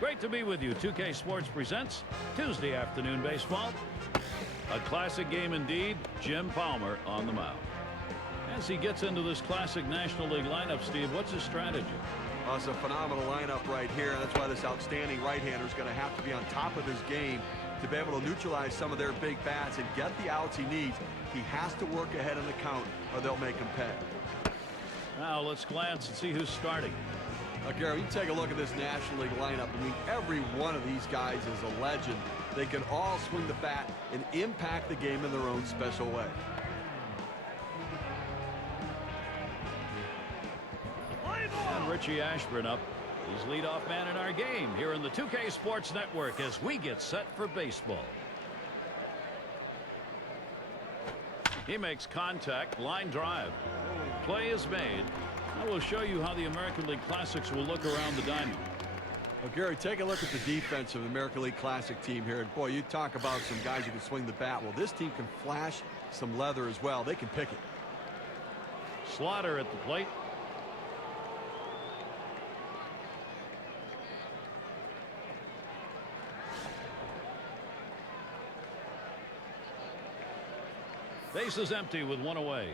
Great to be with you. 2K Sports presents Tuesday afternoon baseball. A classic game indeed. Jim Palmer on the mound. As he gets into this classic National League lineup, Steve, what's his strategy? Well, it's a phenomenal lineup right here. That's why this outstanding right-hander is going to have to be on top of his game to be able to neutralize some of their big bats and get the outs he needs. He has to work ahead in the count or they'll make him pay. Now let's glance and see who's starting. Gary, you take a look at this National League lineup. I mean, every one of these guys is a legend. They can all swing the bat and impact the game in their own special way. And Richie Ashburn up. He's leadoff man in our game here in the 2K Sports Network as we get set for baseball. He makes contact, line drive. Play is made. I will show you how the American League Classics will look around the diamond. Well, Gary, take a look at the defense of the American League Classic team here. And boy, you talk about some guys who can swing the bat. Well, this team can flash some leather as well. They can pick it. Slaughter at the plate. Base is empty with one away.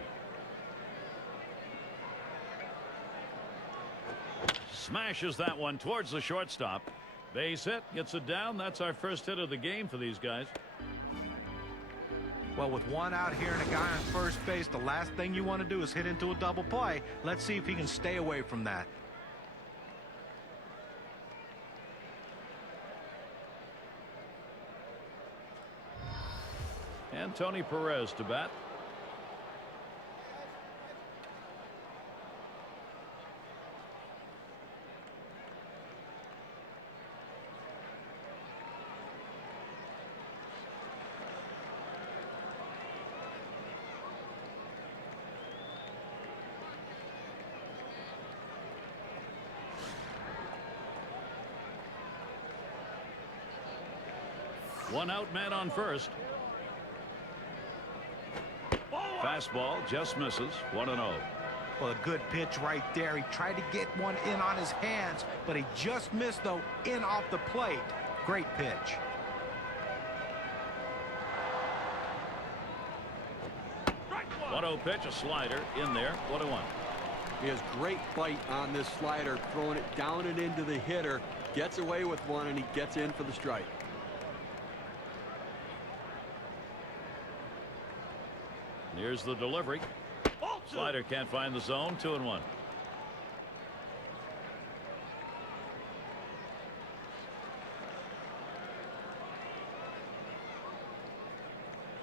Smashes that one towards the shortstop. Base hit, gets it down. That's our first hit of the game for these guys. Well, with one out here and a guy on first base, the last thing you want to do is hit into a double play. Let's see if he can stay away from that. And Tony Perez to bat. One out man on first. Fastball just misses. 1-0. Well, a good pitch right there. He tried to get one in on his hands, but he just missed, though, in off the plate. Great pitch. Right 1-0 pitch, a slider in there. 1-1. He has great bite on this slider, throwing it down and into the hitter. Gets away with one, and he gets in for the strike. Here's the delivery. Slider can't find the zone. 2-1.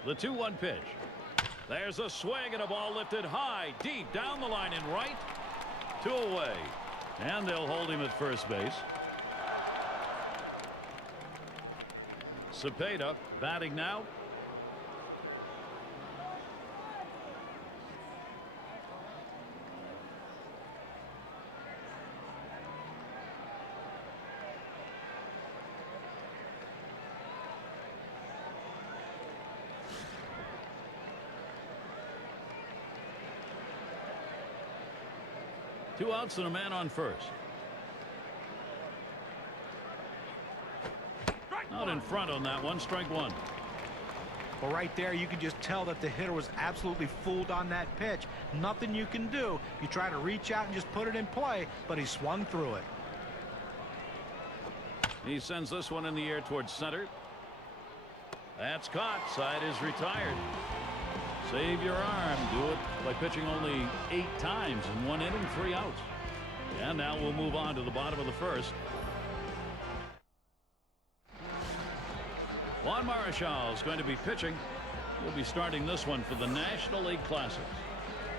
The 2-1 pitch. There's a swing and a ball lifted high, deep down the line and right. 2 away. And they'll hold him at first base. Cepeda batting now. Two outs and a man on first. Out in front on that one. Strike one. Well, right there, you can just tell that the hitter was absolutely fooled on that pitch. Nothing you can do. You try to reach out and just put it in play, but he swung through it. He sends this one in the air towards center. That's caught. Side is retired. Save your arm. Do it by pitching only 8 times in 1 inning, 3 outs. And now we'll move on to the bottom of the first. Juan Marichal is going to be pitching. He'll be starting this one for the National League Classics.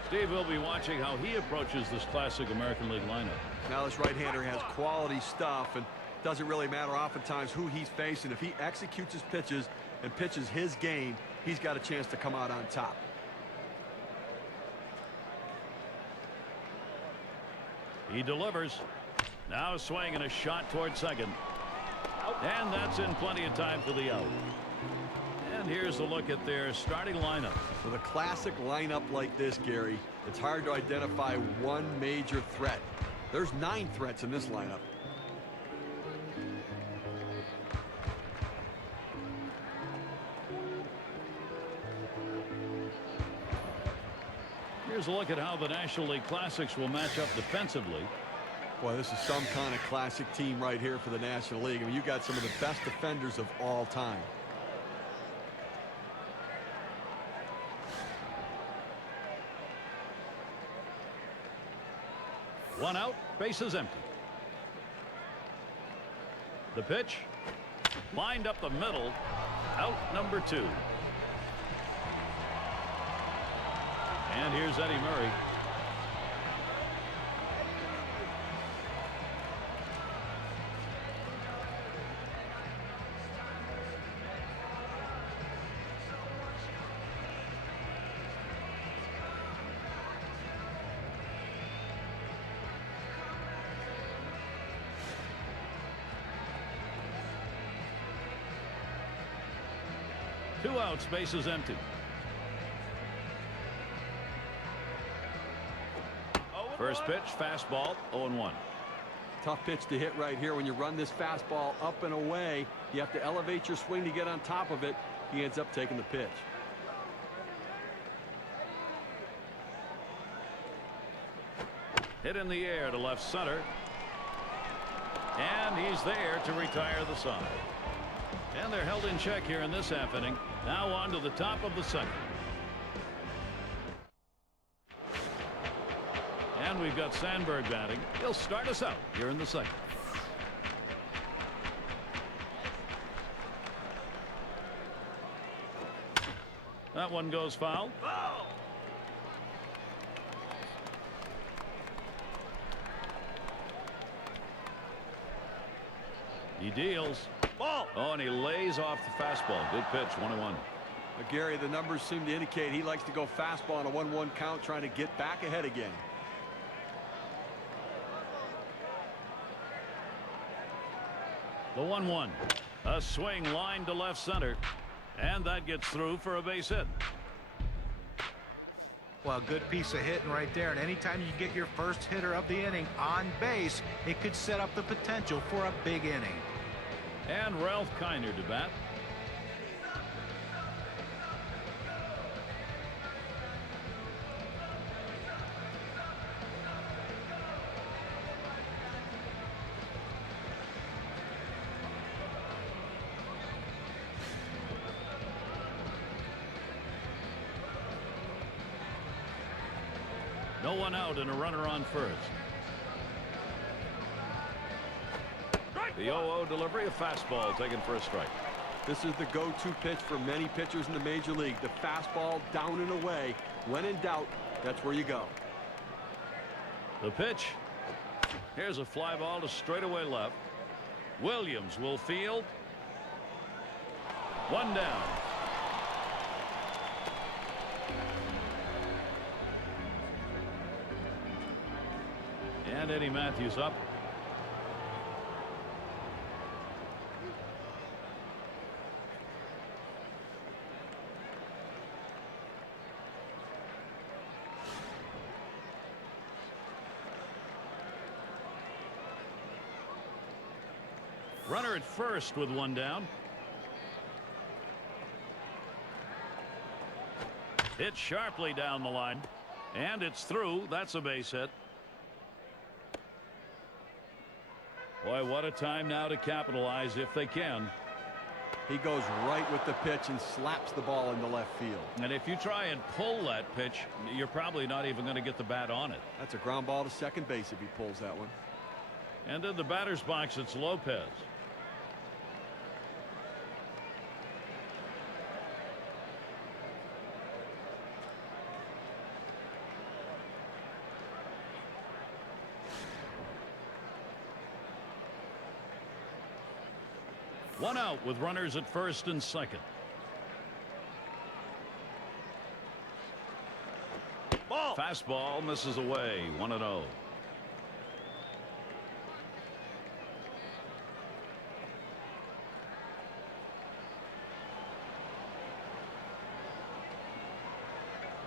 Steve will be watching how he approaches this classic American League lineup. Now this right-hander has quality stuff, and doesn't really matter oftentimes who he's facing. If he executes his pitches and pitches his game, he's got a chance to come out on top. He delivers. Now a swing and a shot toward second. And that's in plenty of time for the out. And here's a look at their starting lineup. With a classic lineup like this, Gary, it's hard to identify one major threat. There's 9 threats in this lineup. Here's a look at how the National League Classics will match up defensively. Boy, this is some kind of classic team right here for the National League. I mean, you got some of the best defenders of all time. One out, bases empty. The pitch, lined up the middle, out number 2. And here's Eddie Murray. Two outs, bases empty. First pitch, fastball, 0-1. Tough pitch to hit right here. When you run this fastball up and away, you have to elevate your swing to get on top of it. He ends up taking the pitch. Hit in the air to left center. And he's there to retire the side. And they're held in check here in this half inning. Now on to the top of the second. And we've got Sandberg batting. He'll start us out here in the second. That one goes foul. He deals. Ball. Oh, and he lays off the fastball. Good pitch, 1-1. Gary, the numbers seem to indicate he likes to go fastball on a 1-1 count, trying to get back ahead again. The 1-1. A swing line to left center. And that gets through for a base hit. Well, good piece of hitting right there. And anytime you get your first hitter of the inning on base, it could set up the potential for a big inning. And Ralph Kiner to bat. No one out and a runner on first. The 0-0 delivery, a fastball taken for a strike. This is the go-to pitch for many pitchers in the major league. The fastball down and away. When in doubt, that's where you go. The pitch. Here's a fly ball to straightaway left. Williams will field. One down. And Eddie Matthews up. Runner at first with one down. Hit sharply down the line. And it's through. That's a base hit. Boy, what a time now to capitalize if they can. He goes right with the pitch and slaps the ball into left field. And if you try and pull that pitch, you're probably not even going to get the bat on it. That's a ground ball to second base if he pulls that one. And in the batter's box, it's Lopez. One out with runners at first and second. Ball. Fastball misses away. 1-0.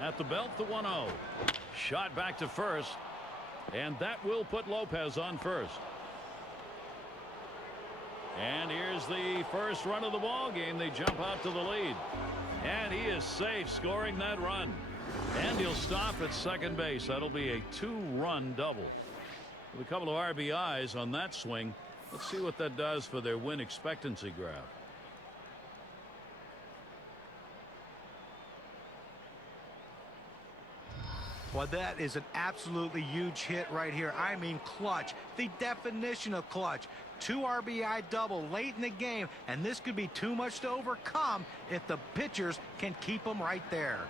At the belt, the 1-0. Shot back to first. And that will put Lopez on first. And here's the first run of the ball game. They jump out to the lead. And he is safe scoring that run. And he'll stop at second base. That'll be a 2-run double. With a couple of RBIs on that swing, let's see what that does for their win expectancy graph. Well, that is an absolutely huge hit right here. I mean clutch. The definition of clutch. 2 RBI double late in the game, and this could be too much to overcome if the pitchers can keep them right there.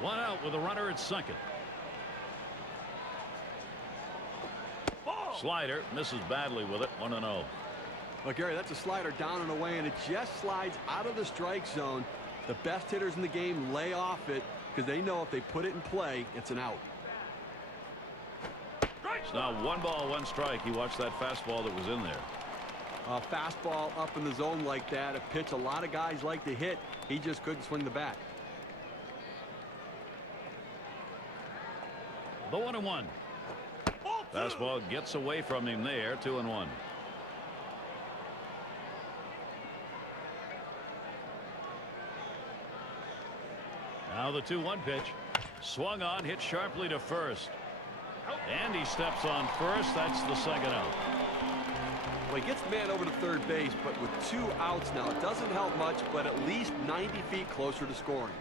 One out with a runner at second. Slider misses badly with it. 1-0. Well, Gary, that's a slider down and away, and it just slides out of the strike zone. The best hitters in the game lay off it because they know if they put it in play, it's an out. It's now 1 ball, 1 strike. He watched that fastball that was in there. A fastball up in the zone like that, a pitch a lot of guys like to hit. He just couldn't swing the bat. The 1-1. Fastball gets away from him there. 2-1. Now the 2-1 pitch. Swung on, hit sharply to first. And he steps on first. That's the second out. Well, he gets the man over to third base, but with 2 outs now, it doesn't help much, but at least 90 feet closer to scoring.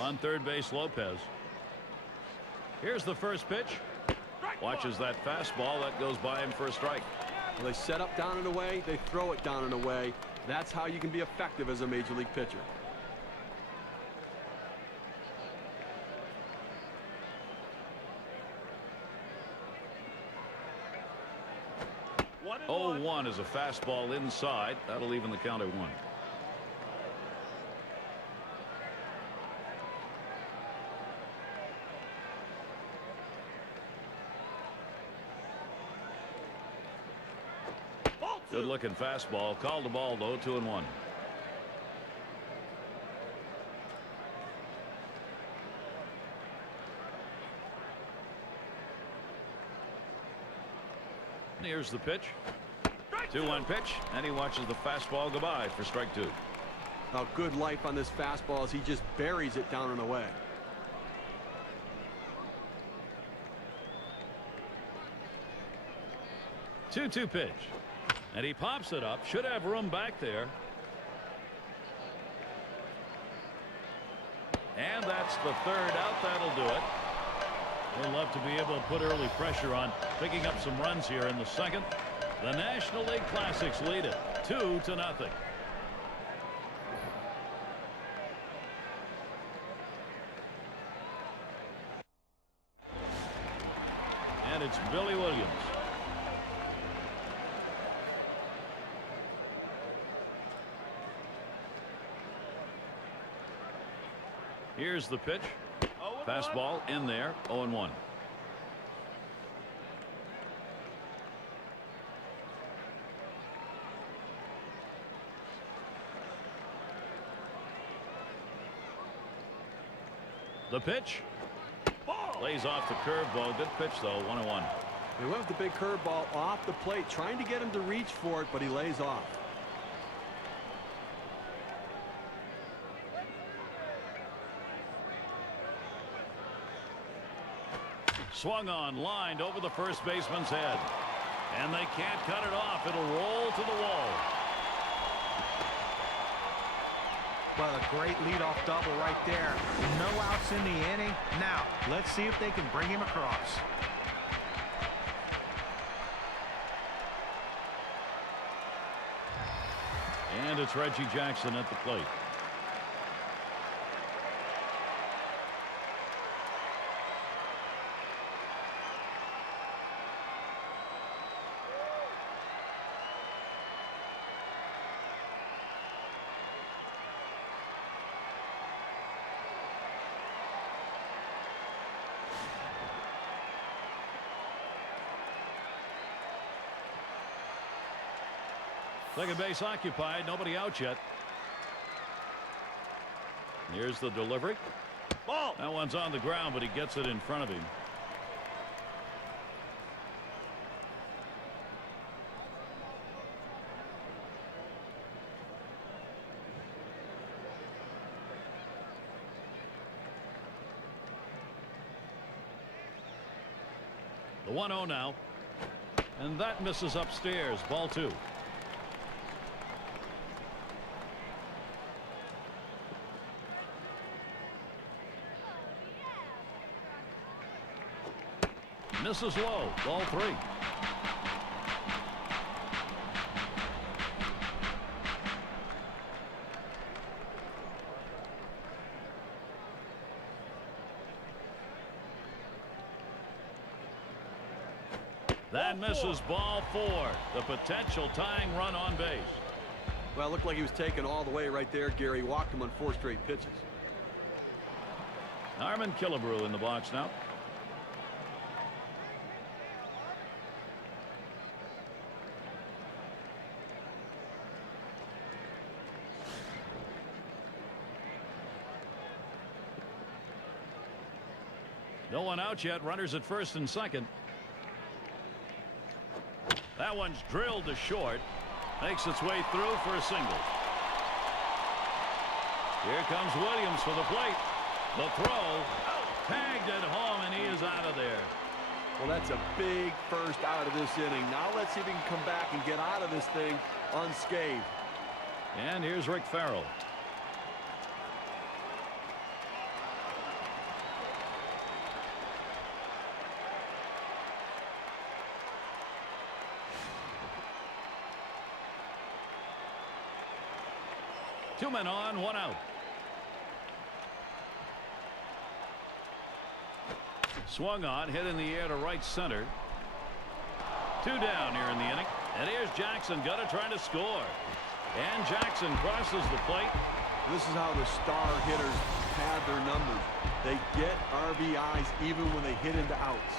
On third base, Lopez. Here's the first pitch. Watches that fastball. That goes by him for a strike. Well, they set up down and away. They throw it down and away. That's how you can be effective as a major league pitcher. Oh, 1 is a fastball inside. That'll even the count at 1. Good looking fastball. Called the ball though. 2-1. Here's the pitch. 2-1 pitch, and he watches the fastball go by for strike 2. Now, good life on this fastball as he just buries it down and away. Two pitch, and he pops it up. Should have room back there. And that's the third out. That'll do it. We'll love to be able to put early pressure on, picking up some runs here in the second. The National League Classics lead it 2-0. And it's Billy Williams. Here's the pitch. Fastball in there. 0-1. The pitch. Lays off the curveball. Good pitch though. 1-1. They went with the big curveball off the plate, trying to get him to reach for it, but he lays off. Swung on, lined over the first baseman's head. And they can't cut it off. It'll roll to the wall. Well, a great leadoff double right there. No outs in the inning. Now, let's see if they can bring him across. And it's Reggie Jackson at the plate. Second base occupied. Nobody out yet. Here's the delivery. Ball. That one's on the ground, but he gets it in front of him. The 1-0 now. And that misses upstairs. Ball 2. Misses low. Ball 3. That misses. Ball 4. The potential tying run on base. Well, it looked like he was taken all the way right there, Gary. Walked him on 4 straight pitches. Armin Killebrew in the box now. No one out yet. Runners at first and second. That one's drilled to short. Makes its way through for a single. Here comes Williams for the plate. The throw. Tagged at home, and he is out of there. Well, that's a big first out of this inning. Now let's see if he can come back and get out of this thing unscathed. And here's Rick Farrell. Two men on, one out. Swung on, hit in the air to right center. 2 down here in the inning. And here's Jackson, gonna try to score. And Jackson crosses the plate. This is how the star hitters pad their numbers. They get RBIs even when they hit into outs.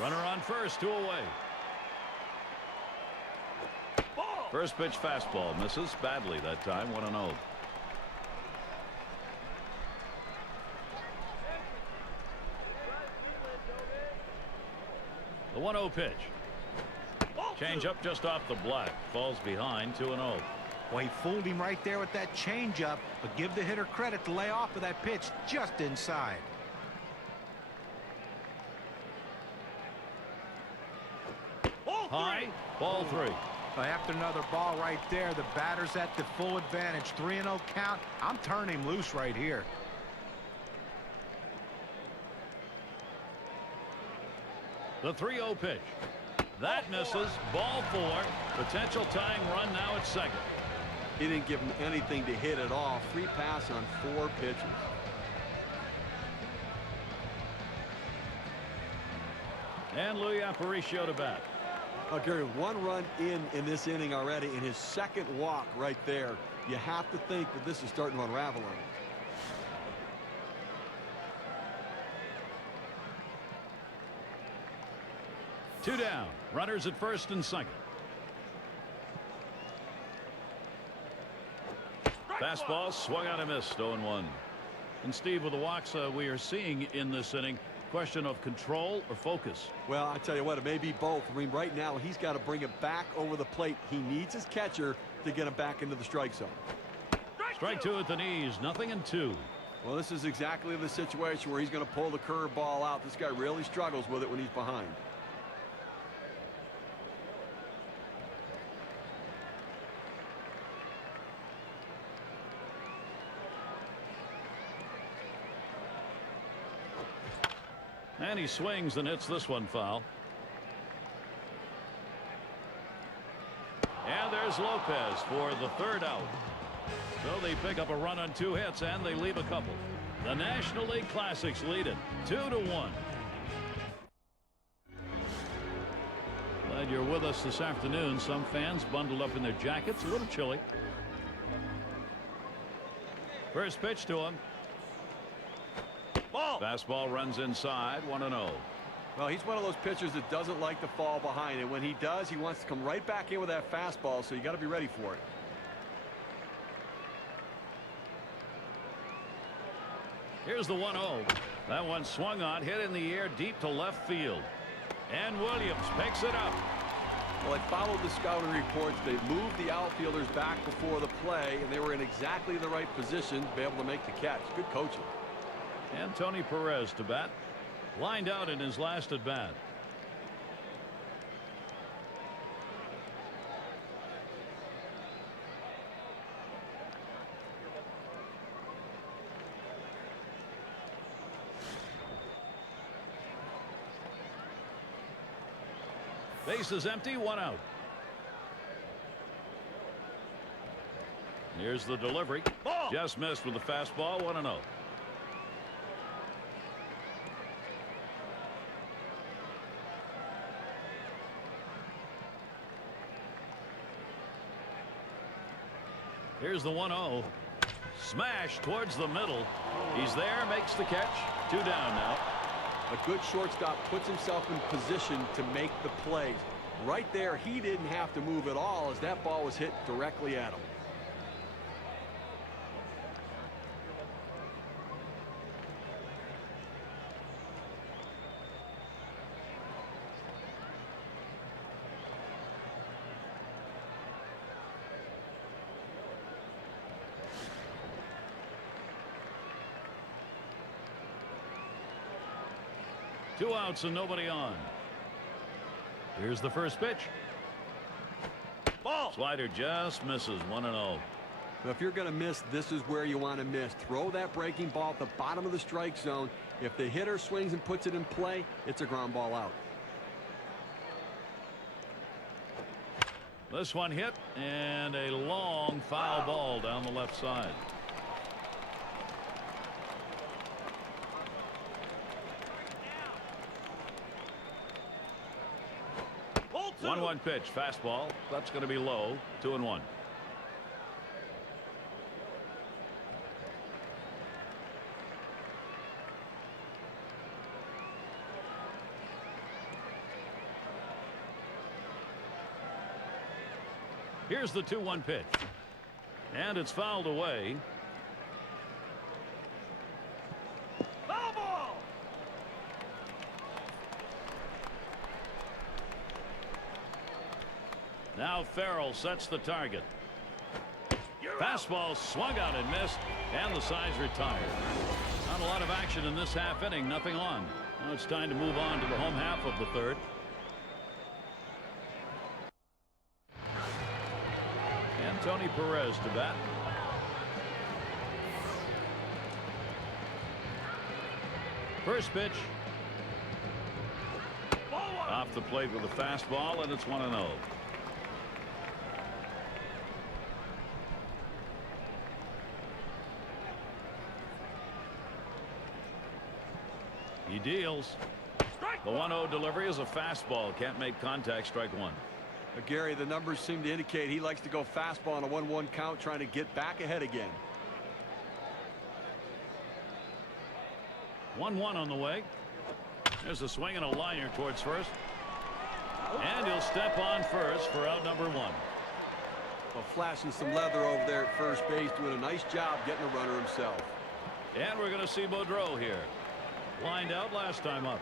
Runner on first, 2 away. Ball. First pitch fastball misses badly that time. 1-0. The 1-0 pitch. Change up just off the black. Falls behind. 2-0. Well, he fooled him right there with that changeup, but give the hitter credit to lay off of that pitch just inside. High. Ball 3. After another ball right there, the batter's at the full advantage. 3-0 count. I'm turning him loose right here. The 3-0 pitch. That misses. Ball 4. Potential tying run now at second. He didn't give him anything to hit at all. Free pass on 4 pitches. And Louis Aparicio to bat. Gary, 1 run in this inning already, in his second walk right there. You have to think that this is starting to unravel on him. Two down. Runners at first and second. Fastball swung on and missed. 0-1. And Steve, with the walks we are seeing in this inning, question of control or focus? Well, I tell you what, it may be both. I mean, right now he's got to bring it back over the plate. He needs his catcher to get him back into the strike zone. Strike 2 at the knees. 0-2. Well, this is exactly the situation where he's going to pull the curveball out. This guy really struggles with it when he's behind. And he swings and hits this one foul. And there's Lopez for the 3rd out. So they pick up a run on 2 hits and they leave a couple. The National League Classics lead it 2-1. Glad you're with us this afternoon. Some fans bundled up in their jackets, a little chilly. First pitch to him. Ball. Fastball runs inside, 1-0. Well, he's one of those pitchers that doesn't like to fall behind, and when he does, he wants to come right back in with that fastball, so you got to be ready for it. Here's the 1-0. That one swung on, hit in the air deep to left field. And Williams picks it up. Well, I followed the scouting reports. They moved the outfielders back before the play, and they were in exactly the right position to be able to make the catch. Good coaching. And Tony Perez to bat. Lined out in his last at bat. Base is empty, 1 out. Here's the delivery. Ball. Just missed with the fastball, 1-0. Here's the 1-0. Smash towards the middle. He's there, makes the catch. 2 down now. A good shortstop puts himself in position to make the plays. Right there, he didn't have to move at all as that ball was hit directly at him. Two outs and nobody on. Here's the first pitch. Ball. Slider just misses, 1-0. Now, if you're going to miss, this is where you want to miss. Throw that breaking ball at the bottom of the strike zone. If the hitter swings and puts it in play, it's a ground ball out. This one hit and a long foul ball down the left side. 1-1 pitch, fastball. That's going to be low. 2-1. Here's the 2-1 pitch. And it's fouled away. Foul ball. Now Farrell sets the target. Fastball swung out and missed, and the side's retired. Not a lot of action in this half inning, nothing on. Now it's time to move on to the home half of the third. And Tony Perez to bat. First pitch. Off the plate with a fastball, and it's 1-0. He deals. The 1-0 delivery is a fastball. Can't make contact. Strike one. Gary, the numbers seem to indicate he likes to go fastball on a 1-1 count, trying to get back ahead again. 1-1 on the way. There's a swing and a liner towards first. And he'll step on first for out number 1. Well, flashing some leather over there at first base, doing a nice job getting a runner himself. And we're going to see Boudreau here. Lined out last time up.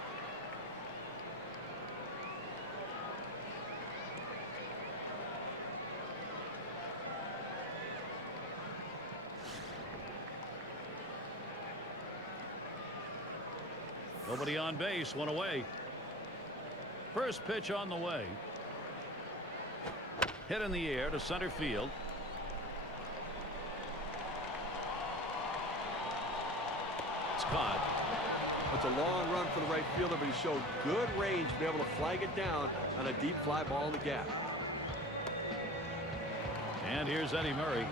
Nobody on base, one away. First pitch on the way. Hit in the air to center field. It's caught. It's a long run for the right fielder, but he showed good range to be able to flag it down on a deep fly ball in the gap. And here's Eddie Murray.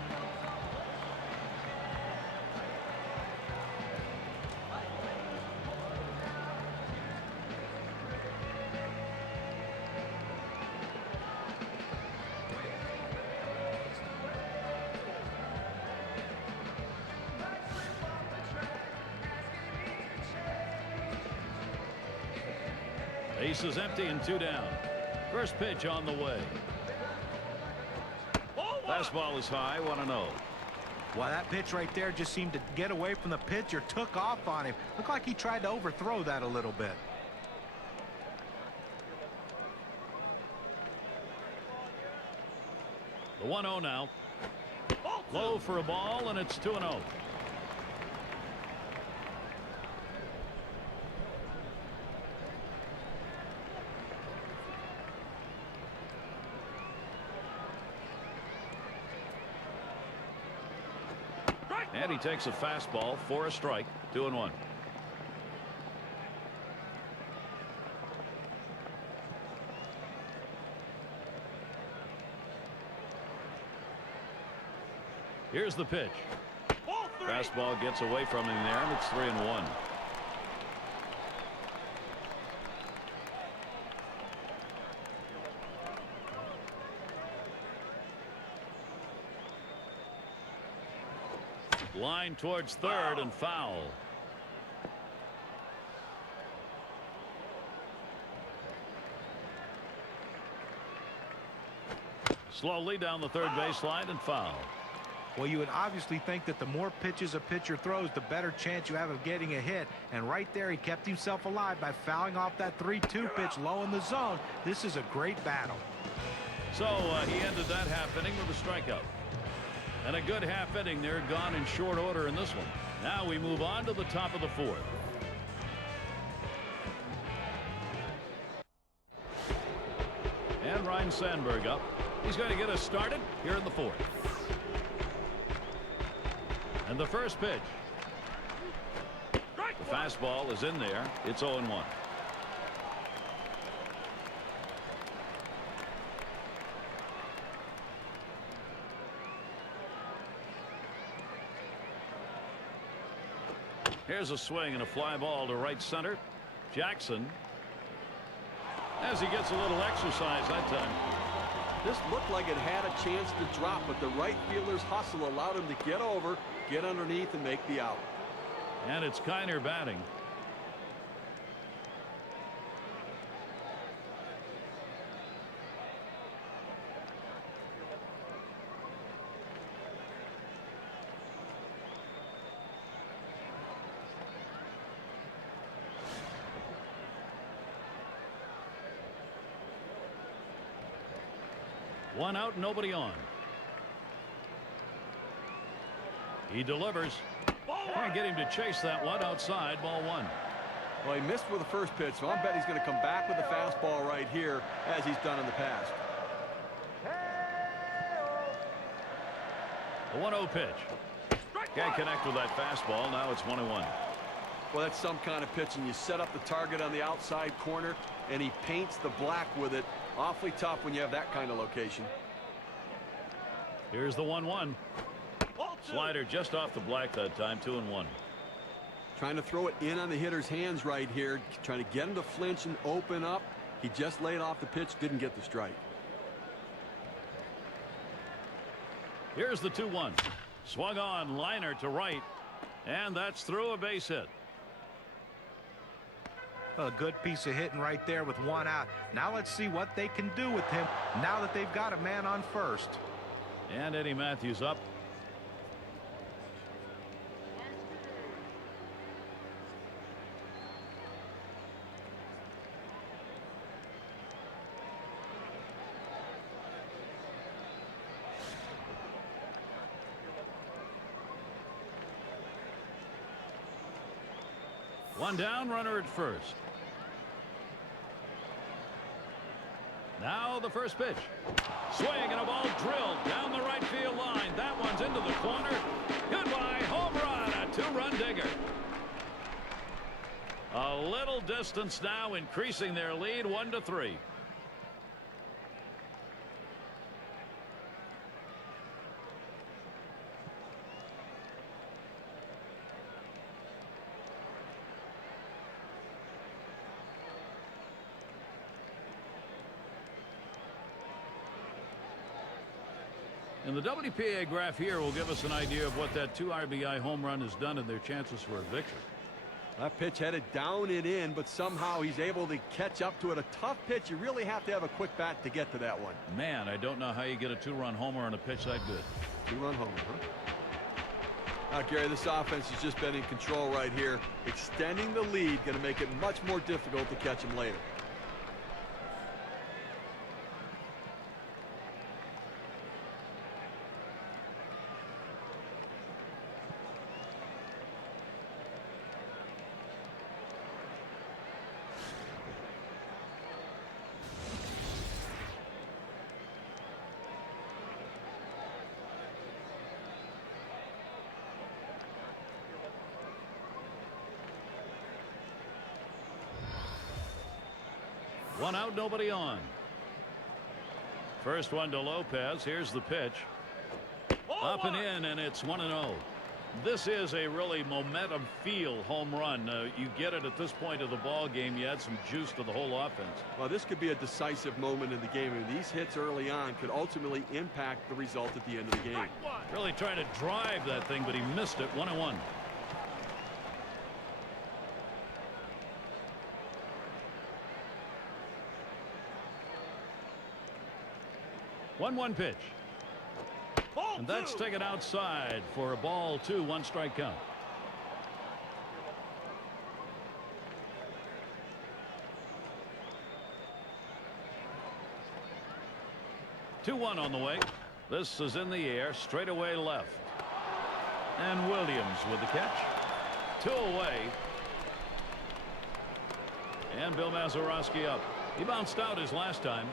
Base is empty and 2 down. First pitch on the way. Fastball is high, 1-0. Well, that pitch right there just seemed to get away from the pitcher, took off on him. Looked like he tried to overthrow that a little bit. The 1-0 now. Low for a ball, and it's 2-0. And he takes a fastball for a strike. 2-1. Here's the pitch. Fastball gets away from him there, and it's 3-1. Line towards third and foul. Slowly down the third baseline and foul. Well, you would obviously think that the more pitches a pitcher throws, the better chance you have of getting a hit. And right there, he kept himself alive by fouling off that 3-2 pitch low in the zone. This is a great battle. So he ended that half inning with a strikeout. And a good half inning there, gone in short order in this one. Now we move on to the top of the fourth. And Ryan Sandberg up. He's going to get us started here in the fourth. And the first pitch. The fastball is in there. It's 0-1. Here's a swing and a fly ball to right center. Jackson, as he gets a little exercise that time. This looked like it had a chance to drop, but the right fielder's hustle allowed him to get over, get underneath, and make the out. And it's Kiner batting. One out, nobody on. He delivers. Can't get him to chase that one outside. Ball 1. Well, he missed with the first pitch, so I bet he's going to come back with the fastball right here, as he's done in the past. The 1-0 pitch. Can't connect with that fastball. Now it's 1-1. Well, that's some kind of pitch, and you set up the target on the outside corner, and he paints the black with it. Awfully tough when you have that kind of location. Here's the 1-1. Slider just off the black that time. 2-1. Trying to throw it in on the hitter's hands right here, trying to get him to flinch and open up. He just laid off the pitch, didn't get the strike. Here's the 2-1. Swung on, liner to right, and that's through, a base hit. A good piece of hitting right there with one out. Now let's see what they can do with him now that they've got a man on first. And Eddie Matthews up. One down, runner at first. Now the first pitch. Swing and a ball drilled down the right field line. That one's into the corner. Goodbye, home run, a 2-run digger. A little distance now, increasing their lead 1-3. And the WPA graph here will give us an idea of what that 2 RBI home run has done in their chances for a victory. That pitch headed down and in, but somehow he's able to catch up to it. A tough pitch. You really have to have a quick bat to get to that one. Man, I don't know how you get a 2-run homer on a pitch that good. 2-run homer, huh? Gary, this offense has just been in control right here. Extending the lead, going to make it much more difficult to catch him later. One out, nobody on. First one to Lopez. Here's the pitch. Up and in, and it's 1-0. This is a really momentum feel home run. You get it at this point of the ball game. You add some juice to the whole offense. Well, this could be a decisive moment in the game, and these hits early on could ultimately impact the result at the end of the game. Really trying to drive that thing, but he missed it. 1-1. 1-1 pitch. And that's taken outside for a ball 2, 1 strike count. Two-1 on the way. This is in the air, straight away left. And Williams with the catch. 2 away. And Bill Mazeroski up. He bounced out his last time.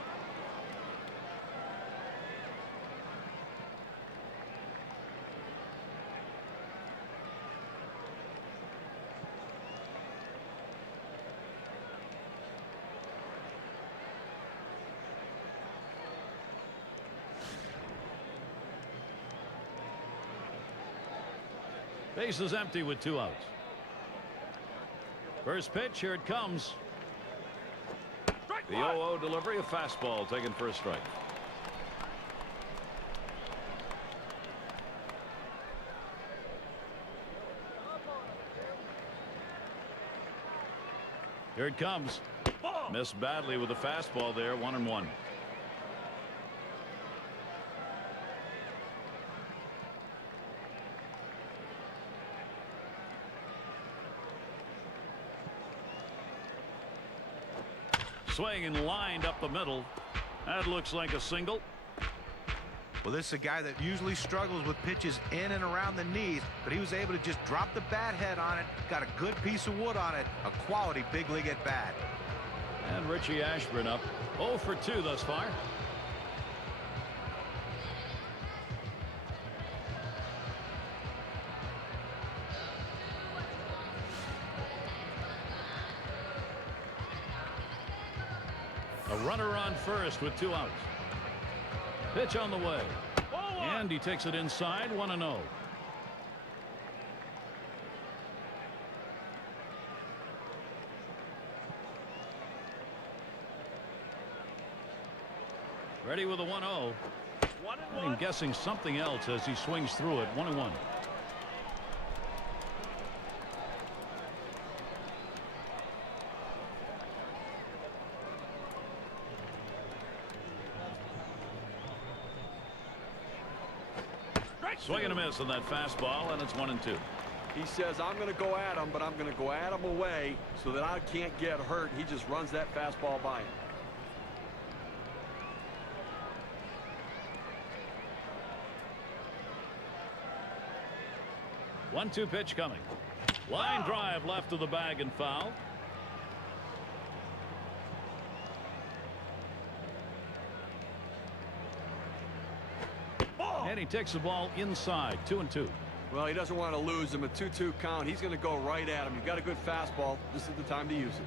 Base is empty with 2 outs. First pitch, here it comes. The 0-0 delivery, a fastball taken for a strike. Here it comes. Missed badly with the fastball there. 1-1. Swing and lined up the middle. That looks like a single. Well, this is a guy that usually struggles with pitches in and around the knees, but he was able to just drop the bat head on it. Got a good piece of wood on it. A quality big league at bat. And Richie Ashburn up 0 for 2 thus far. A runner on first with 2 outs. Pitch on the way. And he takes it inside. 1-0. Ready with a 1-0. I'm guessing something else as he swings through it. 1-1. Swing and a miss on that fastball, and it's 1-2. He says, I'm going to go at him, but I'm going to go at him away so that I can't get hurt. He just runs that fastball by him. One-two pitch coming. Line drive left of the bag and foul. And he takes the ball inside. 2-2. Well, he doesn't want to lose him. A 2-2 count. He's going to go right at him. You've got a good fastball. This is the time to use it.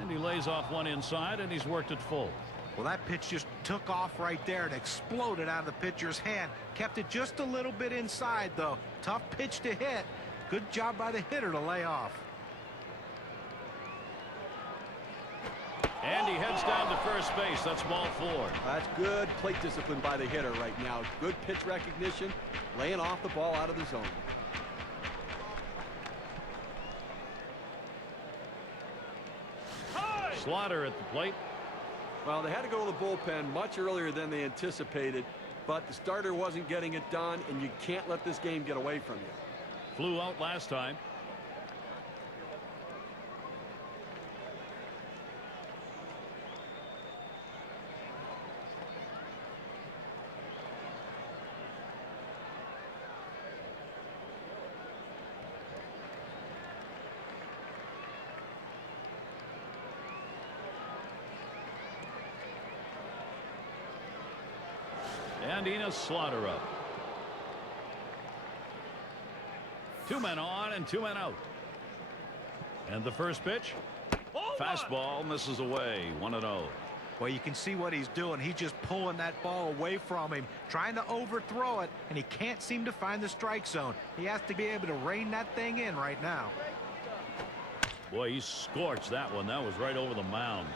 And he lays off one inside, and he's worked it full. Well, that pitch just took off right there and exploded out of the pitcher's hand. Kept it just a little bit inside, though. Tough pitch to hit. Good job by the hitter to lay off. And he heads down to first base. That's ball 4. That's good plate discipline by the hitter right now. Good pitch recognition, laying off the ball out of the zone. Slaughter at the plate. Well, they had to go to the bullpen much earlier than they anticipated, but the starter wasn't getting it done, and you can't let this game get away from you. Flew out last time. And Enos Slaughter up. 2 men on and 2 men out. And the first pitch. Fastball misses away. 1-0. Well, you can see what he's doing. He's just pulling that ball away from him, trying to overthrow it, and he can't seem to find the strike zone. He has to be able to rein that thing in right now. Boy, he scorched that one. That was right over the mound.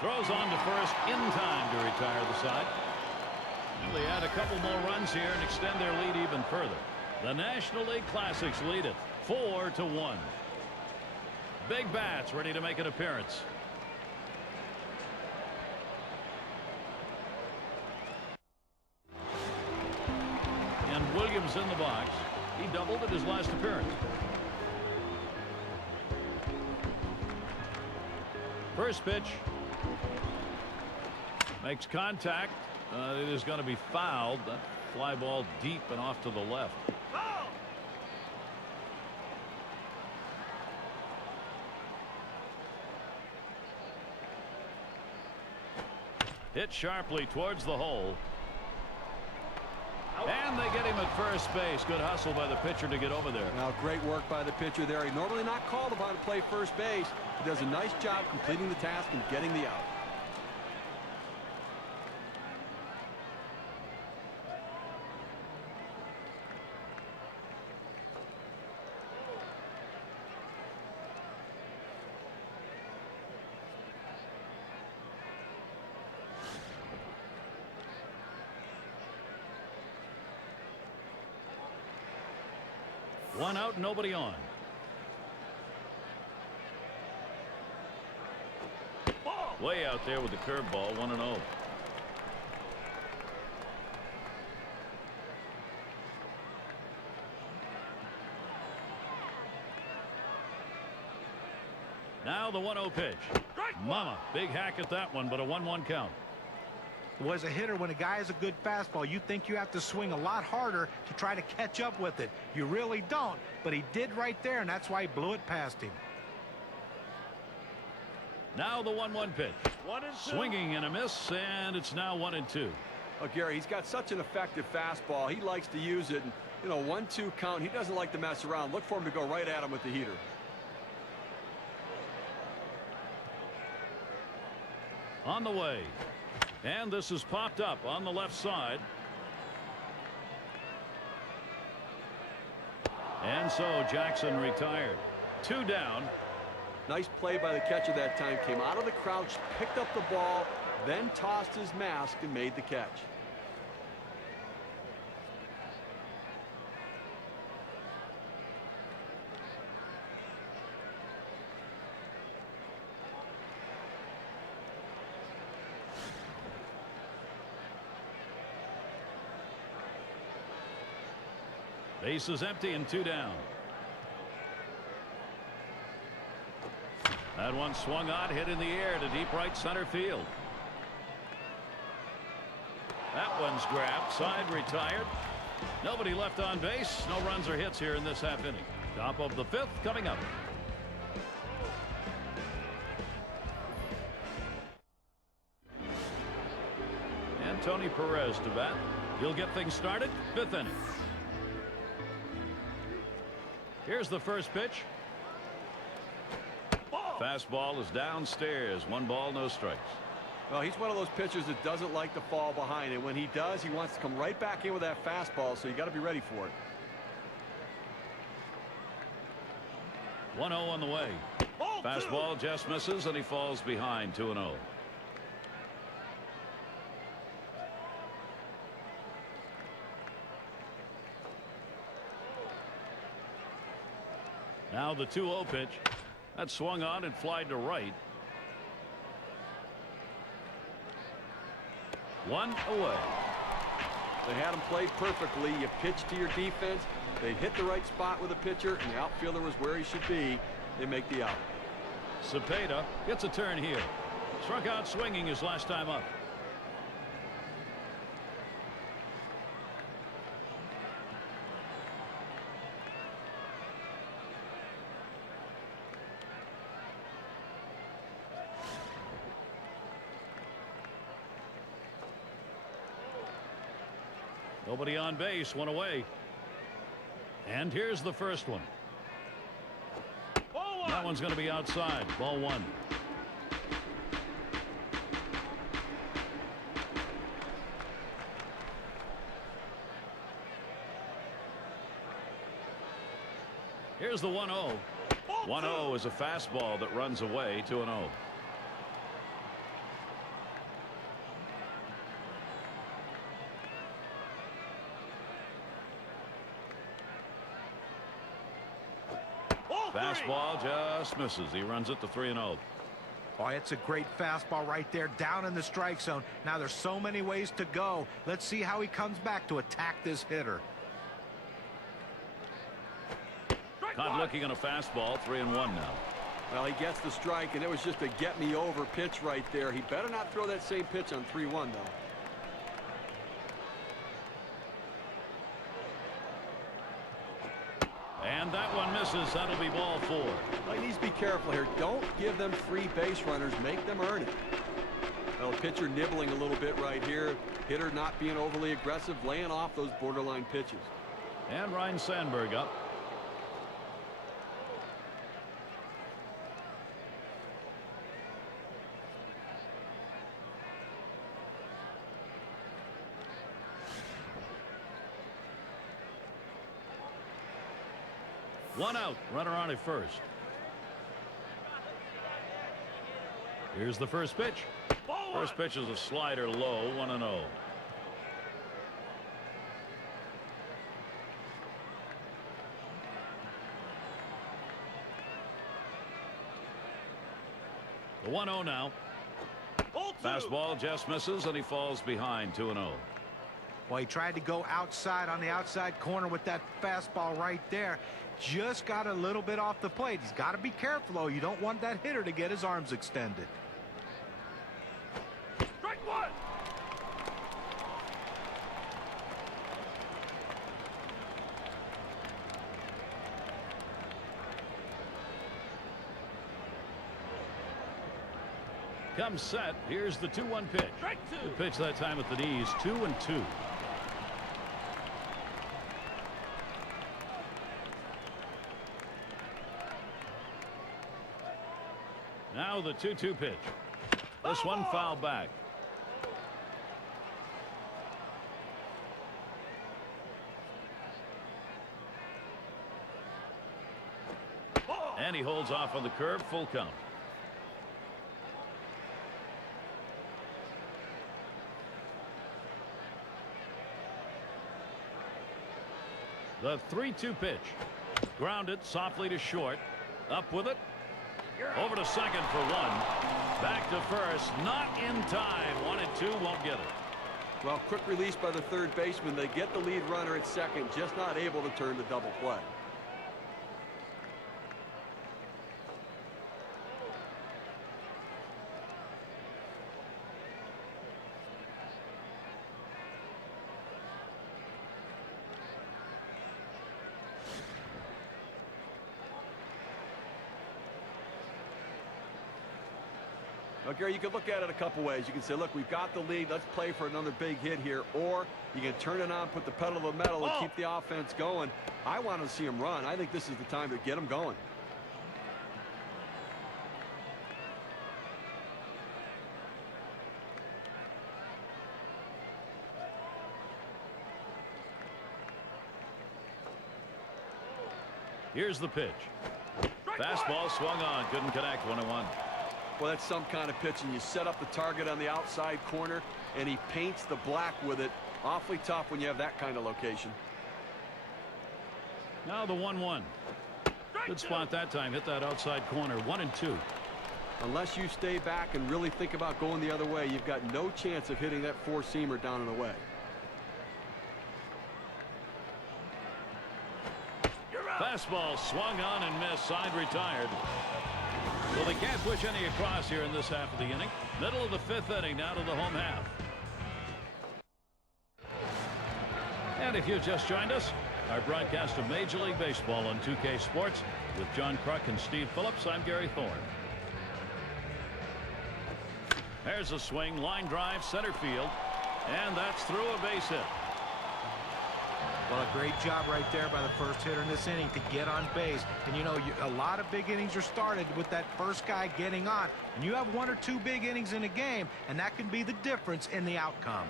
Throws on to first in time to retire the side. Well, they add a couple more runs here and extend their lead even further. The National League Classics lead it 4-1. Big bats ready to make an appearance. And Williams in the box. He doubled at his last appearance. First pitch. Makes contact. It is going to be fouled. That fly ball deep and off to the left. Hit sharply towards the hole. And they get him at first base. Good hustle by the pitcher to get over there. Now, great work by the pitcher there. He's normally not called upon to play first base. He does a nice job completing the task and getting the out. One out, nobody on. Way out there with the curveball, 1-0. Now the 1-0 pitch. Mama, big hack at that one, but a 1-1 count. Well, as a hitter, when a guy has a good fastball, you think you have to swing a lot harder to try to catch up with it. You really don't, but he did right there, and that's why he blew it past him. Now the 1-1 pitch. 1-2. Swinging and a miss, and it's now 1-2. Oh, Gary, he's got such an effective fastball. He likes to use it. And, you know, 1-2 count. He doesn't like to mess around. Look for him to go right at him with the heater. On the way. And this is popped up on the left side. And so Jackson retired. 2 down. Nice play by the catcher that time. Came out of the crouch, picked up the ball, then tossed his mask and made the catch. Base is empty and 2 down. That one swung on, hit in the air to deep right center field. That one's grabbed, side retired. Nobody left on base. No runs or hits here in this half inning. Top of the 5th coming up. And Tony Perez to bat. He'll get things started. 5th inning. Here's the first pitch. Fastball is downstairs. 1 ball, no strikes. Well, he's one of those pitchers that doesn't like to fall behind, and when he does, he wants to come right back in with that fastball, so you got to be ready for it. 1-0 on the way. Fastball just misses, and he falls behind 2-0. Now the 2-0 pitch. That swung on and flied to right. 1 away. They had him played perfectly. You pitch to your defense. They hit the right spot with a pitcher, and the outfielder was where he should be. They make the out. Cepeda gets a turn here. Struck out swinging his last time up. Nobody on base, 1 away. And here's the first one. That one's going to be outside. Ball 1. Here's the 1-0. 1-0 is a fastball that runs away. 2-0. Fastball just misses. He runs it to 3-0. Oh, it's a great fastball right there down in the strike zone. Now there's so many ways to go. Let's see how he comes back to attack this hitter. Caught looking on a fastball. 3-1 now. Well, he gets the strike, and it was just a get-me-over pitch right there. He better not throw that same pitch on 3-1, though. And that one misses. That'll be ball 4. Well, he needs to be careful here. Don't give them free base runners. Make them earn it. Well, the pitcher nibbling a little bit right here. Hitter not being overly aggressive, laying off those borderline pitches. And Ryan Sandberg up. One out. Runner on at first. Here's the first pitch. First pitch is a slider low. 1-0. The 1-0 now. Fastball just misses, and he falls behind. 2-0. Well, he tried to go outside on the outside corner with that fastball right there. Just got a little bit off the plate. He's got to be careful, though. You don't want that hitter to get his arms extended. Strike 1. Comes set. Here's the 2-1 pitch. Good pitch that time at the knees. 2-2. Now the 2-2 pitch. This one foul back. And he holds off on the curve. Full count. The 3-2 pitch. Grounded softly to short. Up with it. Over to second for 1. Back to first. Not in time. 1-2. Won't get it. Well, quick release by the third baseman. They get the lead runner at second. Just not able to turn the double play. Well, Gary, you could look at it a couple ways. You can say, look, we've got the lead. Let's play for another big hit here. Or you can turn it on, put the pedal to the metal, and keep the offense going. I want to see him run. I think this is the time to get him going. Here's the pitch. Fastball swung on, couldn't connect. 1-1. Well, that's some kind of pitching. You set up the target on the outside corner, and he paints the black with it. Awfully tough when you have that kind of location. Now the 1-1. Good spot that time. Hit that outside corner. 1-2. Unless you stay back and really think about going the other way, you've got no chance of hitting that four-seamer down and away. Fastball swung on and missed. Side retired. So they can't push any across here in this half of the inning. Middle of the 5th inning, now to the home half. And if you've just joined us, our broadcast of Major League Baseball on 2K Sports with John Kruk and Steve Phillips. I'm Gary Thorne. There's a swing, line drive, center field, and that's through a base hit. Well, a great job right there by the first hitter in this inning to get on base. And, you know, a lot of big innings are started with that first guy getting on. And you have 1 or 2 big innings in a game, and that can be the difference in the outcome.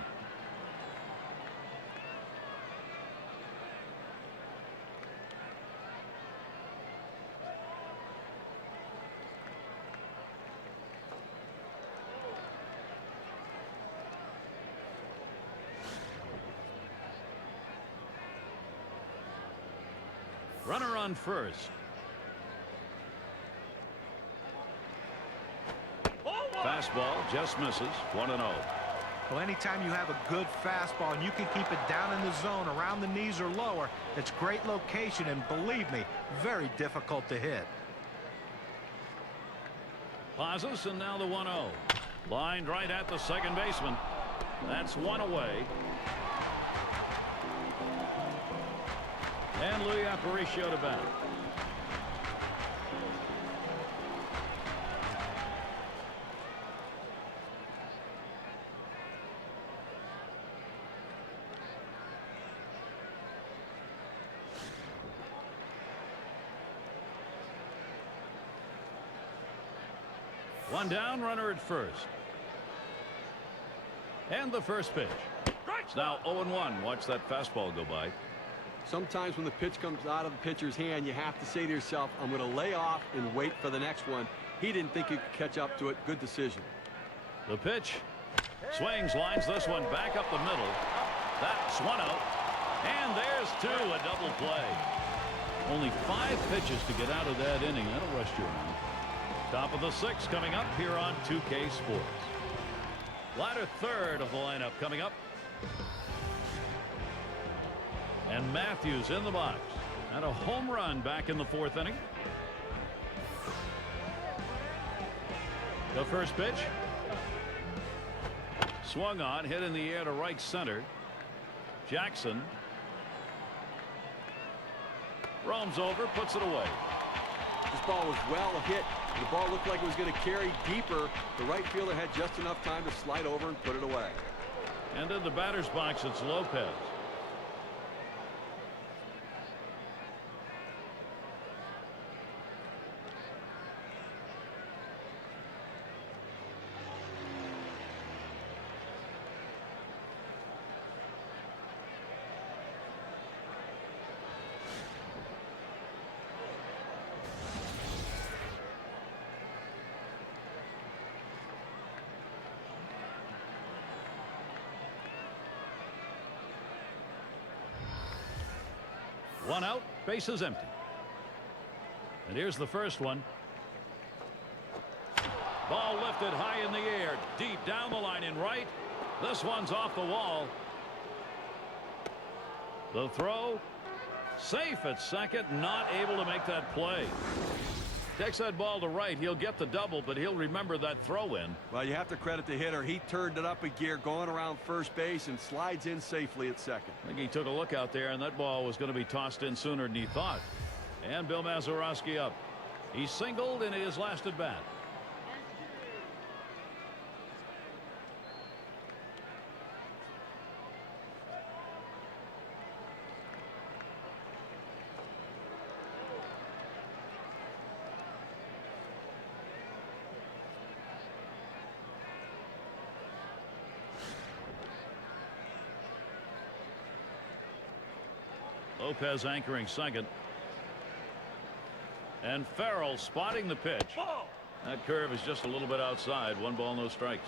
Runner on first. Fastball just misses. 1-0. Well, anytime you have a good fastball and you can keep it down in the zone around the knees or lower, it's great location, and believe me, very difficult to hit. Pauses, and now the 1-0. Lined right at the second baseman. That's one away. And Louis Aparicio to bat. One down, runner at first. And the first pitch. It's now 0-1. Watch that fastball go by. Sometimes when the pitch comes out of the pitcher's hand, you have to say to yourself, I'm going to lay off and wait for the next one. He didn't think he could catch up to it. Good decision. The pitch. Swings, lines this one back up the middle. That's one out. And there's 2, a double play. Only 5 pitches to get out of that inning. That'll rust you around. Top of the 6th coming up here on 2K Sports. Latter third of the lineup coming up. And Matthews in the box. And a home run back in the 4th inning. The first pitch. Swung on, hit in the air to right center. Jackson roams over, puts it away. This ball was well hit. The ball looked like it was going to carry deeper. The right fielder had just enough time to slide over and put it away. And in the batter's box, it's Lopez. One out, bases empty. And here's the first one. Ball lifted high in the air, deep down the line in right. This one's off the wall. The throw, safe at second, not able to make that play. Takes that ball to right. He'll get the double, but he'll remember that throw in. Well, you have to credit the hitter. He turned it up a gear going around first base and slides in safely at second. I think he took a look out there, and that ball was going to be tossed in sooner than he thought. And Bill Mazeroski up. He singled in his last at bat. Lopez anchoring second. And Farrell spotting the pitch. That curve is just a little bit outside. 1 ball, no strikes.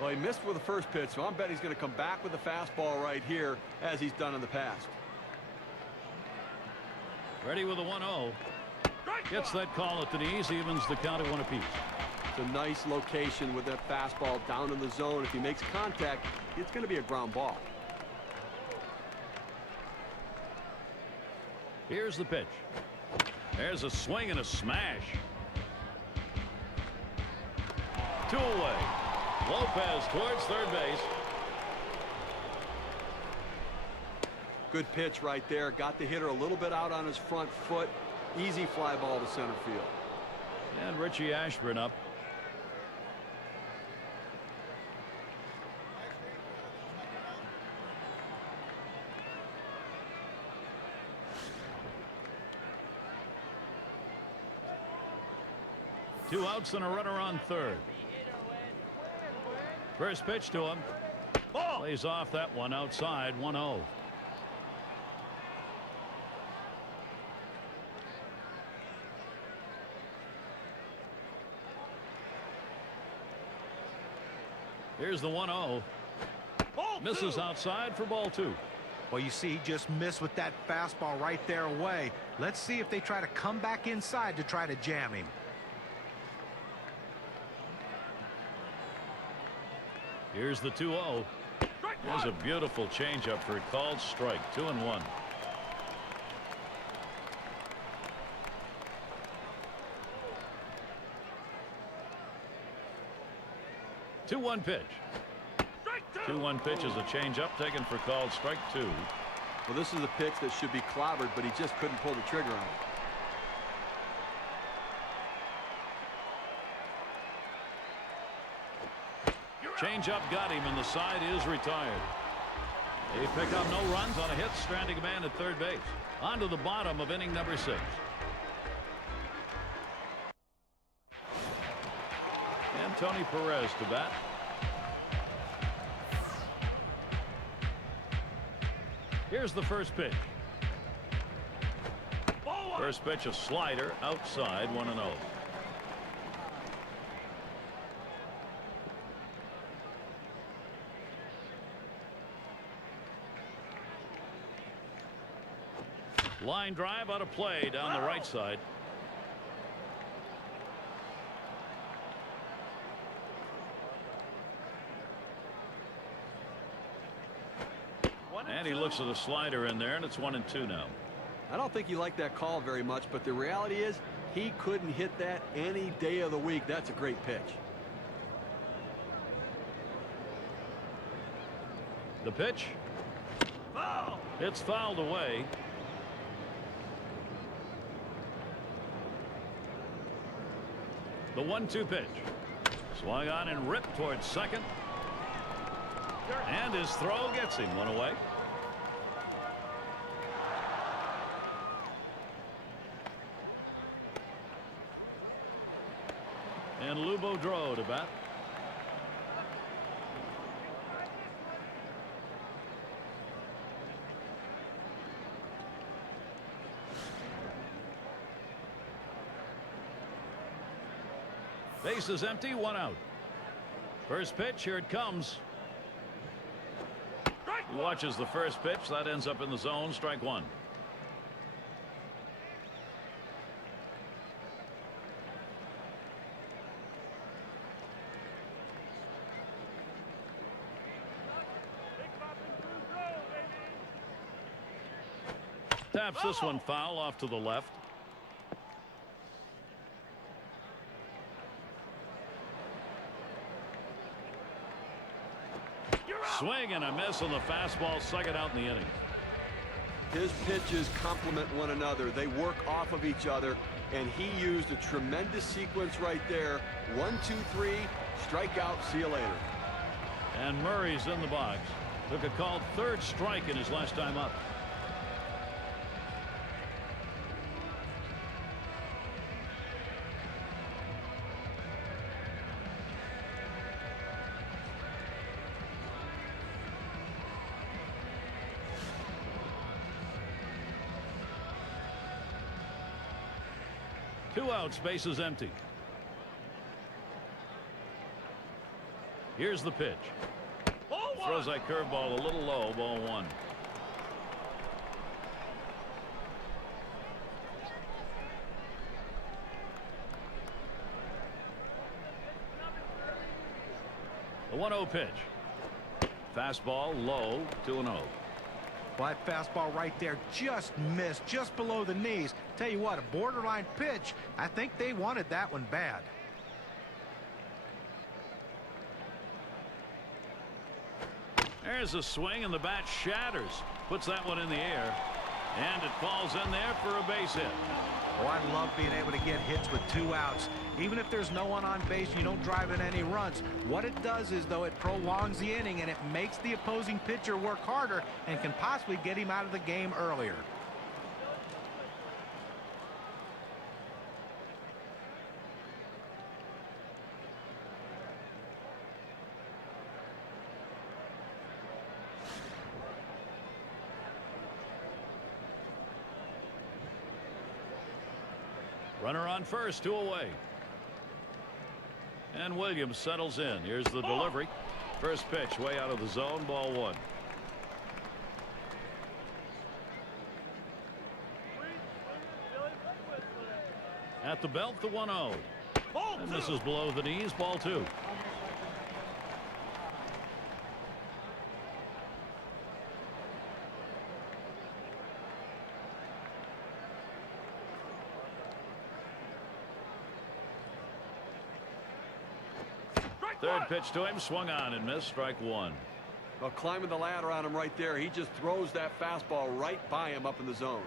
Well, he missed with the first pitch, so I'm betting he's going to come back with the fastball right here as he's done in the past. Ready with a 1-0. Gets that call at the knees, evens the count at 1 apiece. It's a nice location with that fastball down in the zone. If he makes contact, it's going to be a ground ball. Here's the pitch. There's a swing and a smash. 2 away. Lopez towards third base. Good pitch right there. Got the hitter a little bit out on his front foot. Easy fly ball to center field. And Richie Ashburn up. Two outs and a runner on third. First pitch to him. Plays off that one outside. 1-0. Here's the 1-0. Misses outside for ball 2. Well, you see, he just missed with that fastball right there away. Let's see if they try to come back inside to try to jam him. Here's the 2-0. There's a beautiful changeup for a called strike. 2-1. Two-one pitch. 2-1 pitch is a changeup taken for called strike 2. Well, this is a pitch that should be clobbered, but he just couldn't pull the trigger on it. Changeup got him, and the side is retired. They pick up no runs on a hit, stranding a man at third base. On to the bottom of inning number 6. And Tony Perez to bat. Here's the first pitch. First pitch, a slider outside. 1-0. Line drive out of play down the right side. And he looks at a slider in there, and it's 1-2 now. I don't think he liked that call very much, but the reality is he couldn't hit that any day of the week. That's a great pitch. The pitch. Foul. It's fouled away. The 1-2 pitch. Swung on and ripped towards second. And his throw gets him. 1 away. And Lou Boudreau to bat. Base is empty. 1 out. First pitch. Here it comes. He watches the first pitch. That ends up in the zone. Strike 1. Taps this one foul off to the left. Swing and a miss on the fastball. Second out in the inning. His pitches complement one another. They work off of each other, and he used a tremendous sequence right there. 1, 2, 3, strikeout, see you later. And Murray's in the box. Took a called third strike in his last time up. 2 outs, bases empty. Here's the pitch. Throws that curveball a little low. Ball 1. The 1-0 pitch. Fastball low, 2-0. Well, that fastball right there just missed, just below the knees. Tell you what, a borderline pitch. I think they wanted that one bad. There's a swing, and the bat shatters. Puts that one in the air, and it falls in there for a base hit. Oh, I love being able to get hits with 2 outs. Even if there's no one on base, you don't drive in any runs. What it does is, though, it prolongs the inning, and it makes the opposing pitcher work harder and can possibly get him out of the game earlier. Runner on first, 2 away. And Williams settles in. Here's the delivery. First pitch way out of the zone. Ball 1. At the belt, the 1-0. And this is below the knees. Ball 2. Third pitch to him, swung on and missed. Strike 1. Well, climbing the ladder on him right there. He just throws that fastball right by him up in the zone.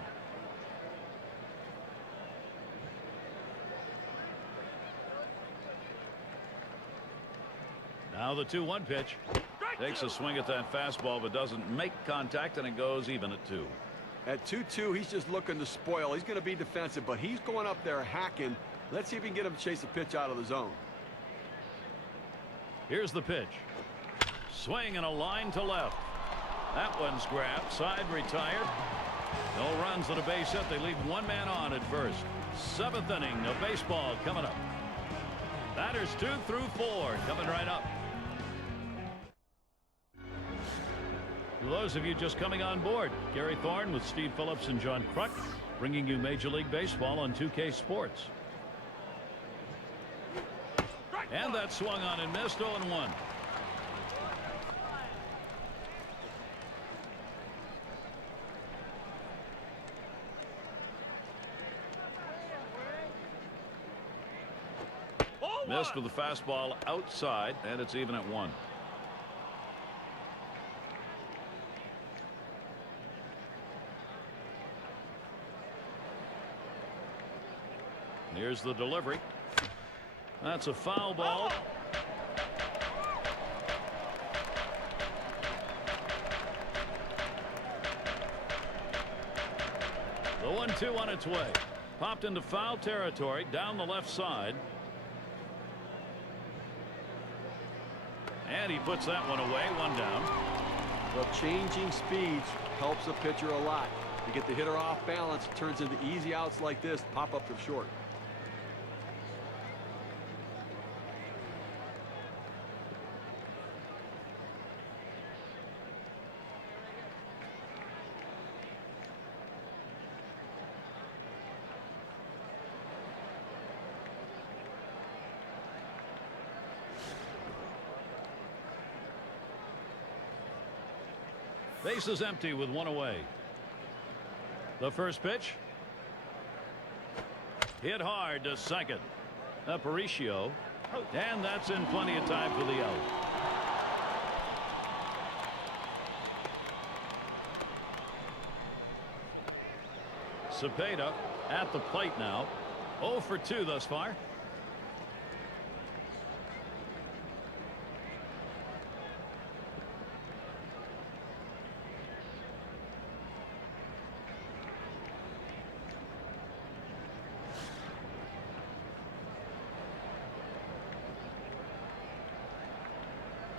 Now the 2-1 pitch. Takes a swing at that fastball, but doesn't make contact, and it goes even at 2. At 2-2, he's just looking to spoil. He's going to be defensive, but he's going up there hacking. Let's see if we can get him to chase the pitch out of the zone. Here's the pitch. Swing and a line to left. That one's grabbed. Side retired. No runs and a base hit. They leave 1 man on at first. 7th inning of baseball coming up. Batters 2 through 4 coming right up. For those of you just coming on board, Gary Thorne with Steve Phillips and John Kruk bringing you Major League Baseball on 2K Sports. And that swung on and missed. 0-1. Missed with the fastball outside, and it's even at 1. Here's the delivery. That's a foul ball. The 1-2 on its way. Popped into foul territory down the left side. And he puts that one away. 1 down. Well, changing speeds helps a pitcher a lot. You get the hitter off balance, it turns into easy outs like this, pop up to short. Bases empty with 1 away. The first pitch. Hit hard to second. Aparicio. And that's in plenty of time for the out. Cepeda at the plate now. 0 for 2 thus far.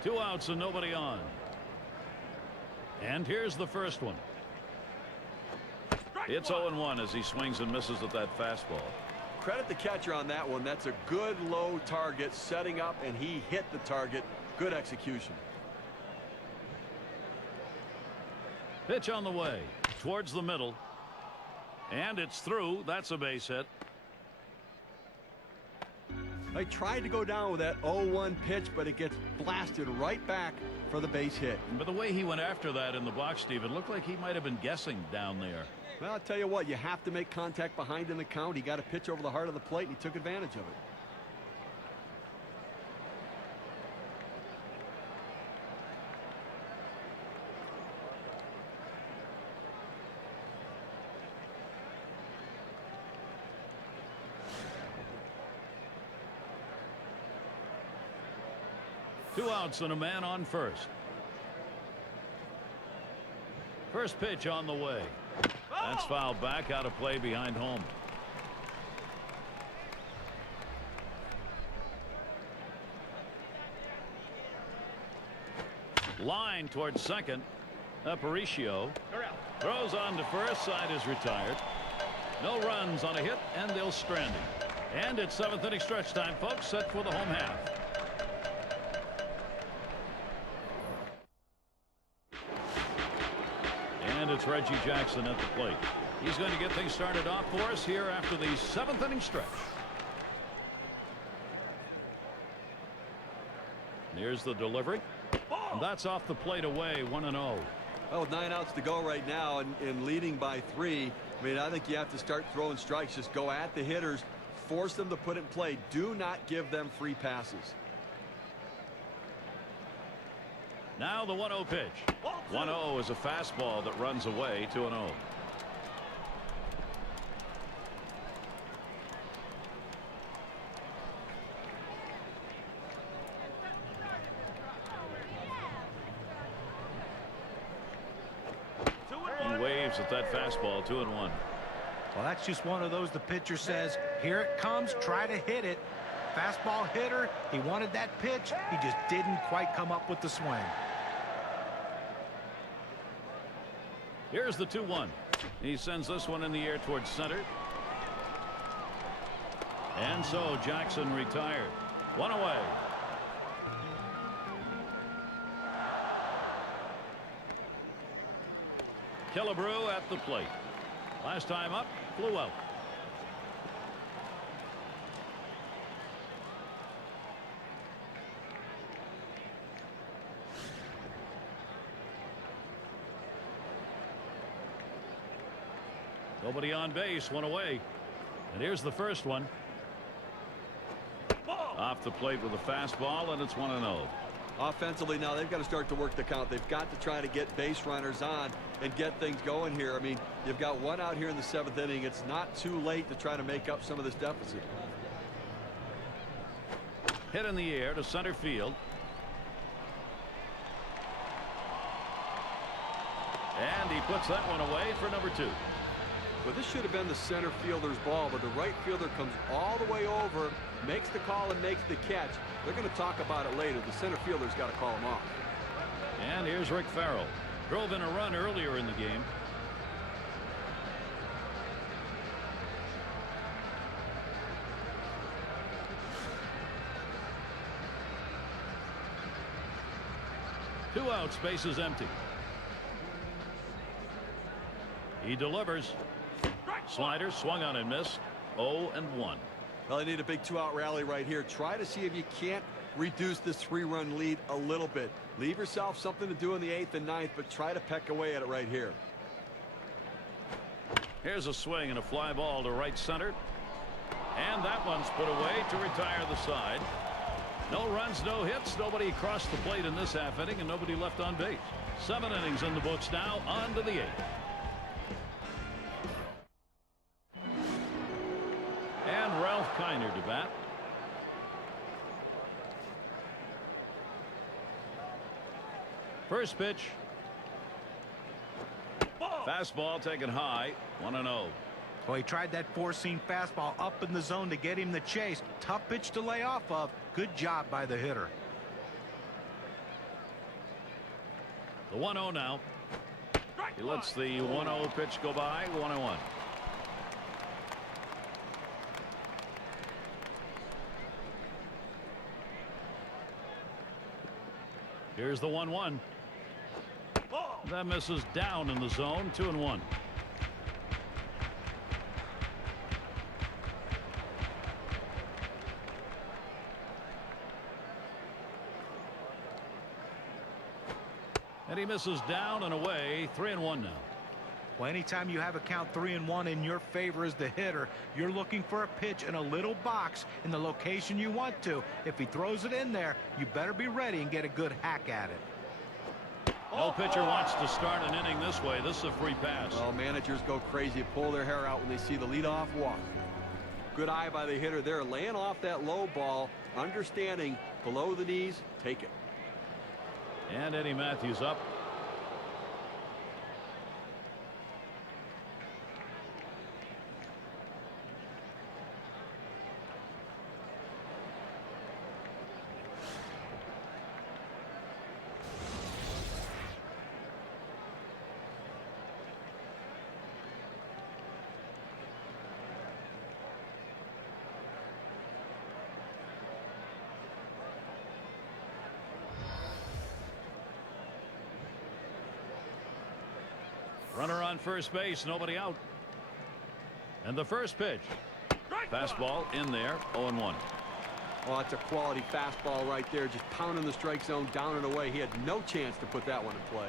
Two outs and nobody on. And here's the first one. It's 0-1 as he swings and misses at that fastball. Credit the catcher on that one. That's a good low target setting up, and he hit the target. Good execution. Pitch on the way towards the middle. And it's through. That's a base hit. I tried to go down with that 0-1 pitch, but it gets blasted right back for the base hit. But the way he went after that in the box, Steve, it looked like he might have been guessing down there. Well, I'll tell you what, you have to make contact behind in the count. He got a pitch over the heart of the plate, and he took advantage of it. Two outs and a man on first. First pitch on the way. That's fouled back out of play behind home. Line towards second. Aparicio throws on to first. Side is retired. No runs on a hit, and they'll strand him. And it's seventh inning stretch time, folks. Set for the home half. And it's Reggie Jackson at the plate. He's going to get things started off for us here after the seventh inning stretch. Here's the delivery. And that's off the plate away, 1-0. Well, with 9 outs to go right now and leading by 3, I mean, I think you have to start throwing strikes. Just go at the hitters, force them to put it in play. Do not give them free passes. Now the 1-0 pitch. 1-0 is a fastball that runs away, 2-0. He waves at that fastball, 2-1. Well, that's just one of those the pitcher says, here it comes, try to hit it. Fastball hitter, he wanted that pitch, he just didn't quite come up with the swing. Here's the 2-1. He sends this one in the air towards center. And so Jackson retired. One away. Killebrew at the plate. Last time up, flew out. Nobody on base, one away. And here's the first one. Off the plate with a fastball, and it's 1-0. Offensively now they've got to start to work the count. They've got to try to get base runners on and get things going here. I mean, you've got one out here in the seventh inning. It's not too late to try to make up some of this deficit. Hit in the air to center field. And he puts that one away for number 2. Well, this should have been the center fielder's ball, but the right fielder comes all the way over, makes the call and makes the catch. They're going to talk about it later. The center fielder's got to call him off. And here's Rick Farrell. Drove in a run earlier in the game. Two outs, bases empty. He delivers. Slider swung on and missed. 0-1. Well, they need a big 2-out rally right here. Try to see if you can't reduce this 3-run lead a little bit. Leave yourself something to do in the 8th and 9th, but try to peck away at it right here. Here's a swing and a fly ball to right center. And that one's put away to retire the side. No runs, no hits. Nobody crossed the plate in this half inning, and nobody left on base. 7 innings in the books now. On to the 8th. And Ralph Kiner to bat. First pitch. Fastball taken high. 1-0. Well, he tried that four-seam fastball up in the zone to get him the chase. Tough pitch to lay off of. Good job by the hitter. The 1-0 now. He lets the 1-0 pitch go by. 1-1. Here's the 1-1. That misses down in the zone. 2-1. And he misses down and away. 3-1 now. Well, anytime you have a count 3-1 in your favor as the hitter, you're looking for a pitch in a little box in the location you want to. If he throws it in there, you better be ready and get a good hack at it. No pitcher wants to start an inning this way. This is a free pass. Well, managers go crazy, pull their hair out when they see the leadoff walk. Good eye by the hitter there, laying off that low ball, understanding below the knees, take it. And Eddie Matthews up. Runner on first base, nobody out. And the first pitch. Fastball in there, 0-1. Well, that's a quality fastball right there, just pounding the strike zone down and away. He had no chance to put that one in play.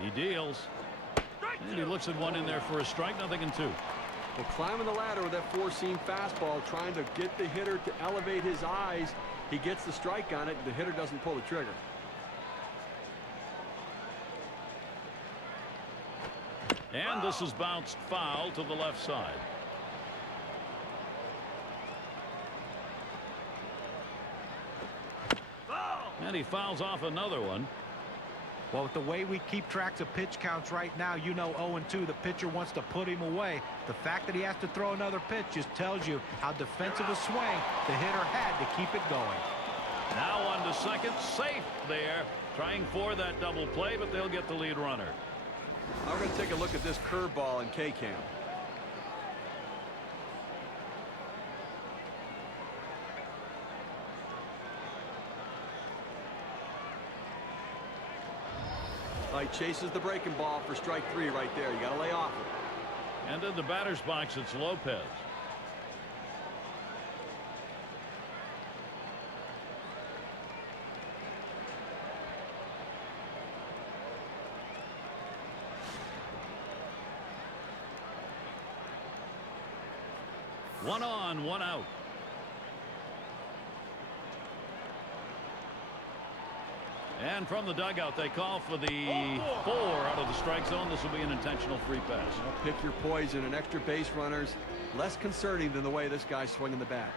He deals. And he looks at one in there for a strike, nothing in 2. Well, climbing the ladder with that four-seam fastball, trying to get the hitter to elevate his eyes. He gets the strike on it. The hitter doesn't pull the trigger. And this is bounced foul to the left side. And he fouls off another one. Well, with the way we keep tracks of pitch counts right now, you know 0-2, the pitcher wants to put him away. The fact that he has to throw another pitch just tells you how defensive a swing the hitter had to keep it going. Now on to second, safe there. Trying for that double play, but they'll get the lead runner. Now we're going to take a look at this curveball in K-Cam. He chases the breaking ball for strike 3 right there. You got to lay off it. And in the batter's box, it's Lopez. One on, one out. And from the dugout, they call for the 4 out of the strike zone. This will be an intentional free pass. Well, pick your poison, and extra base runners less concerning than the way this guy's swinging the bat.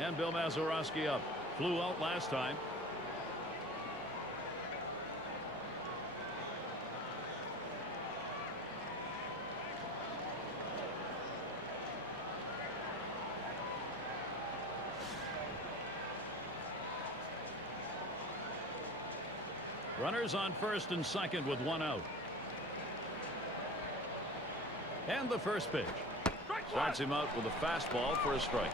And Bill Mazeroski up. Flew out last time. Runners on first and second with 1 out. And the first pitch. Starts him out with a fastball for a strike.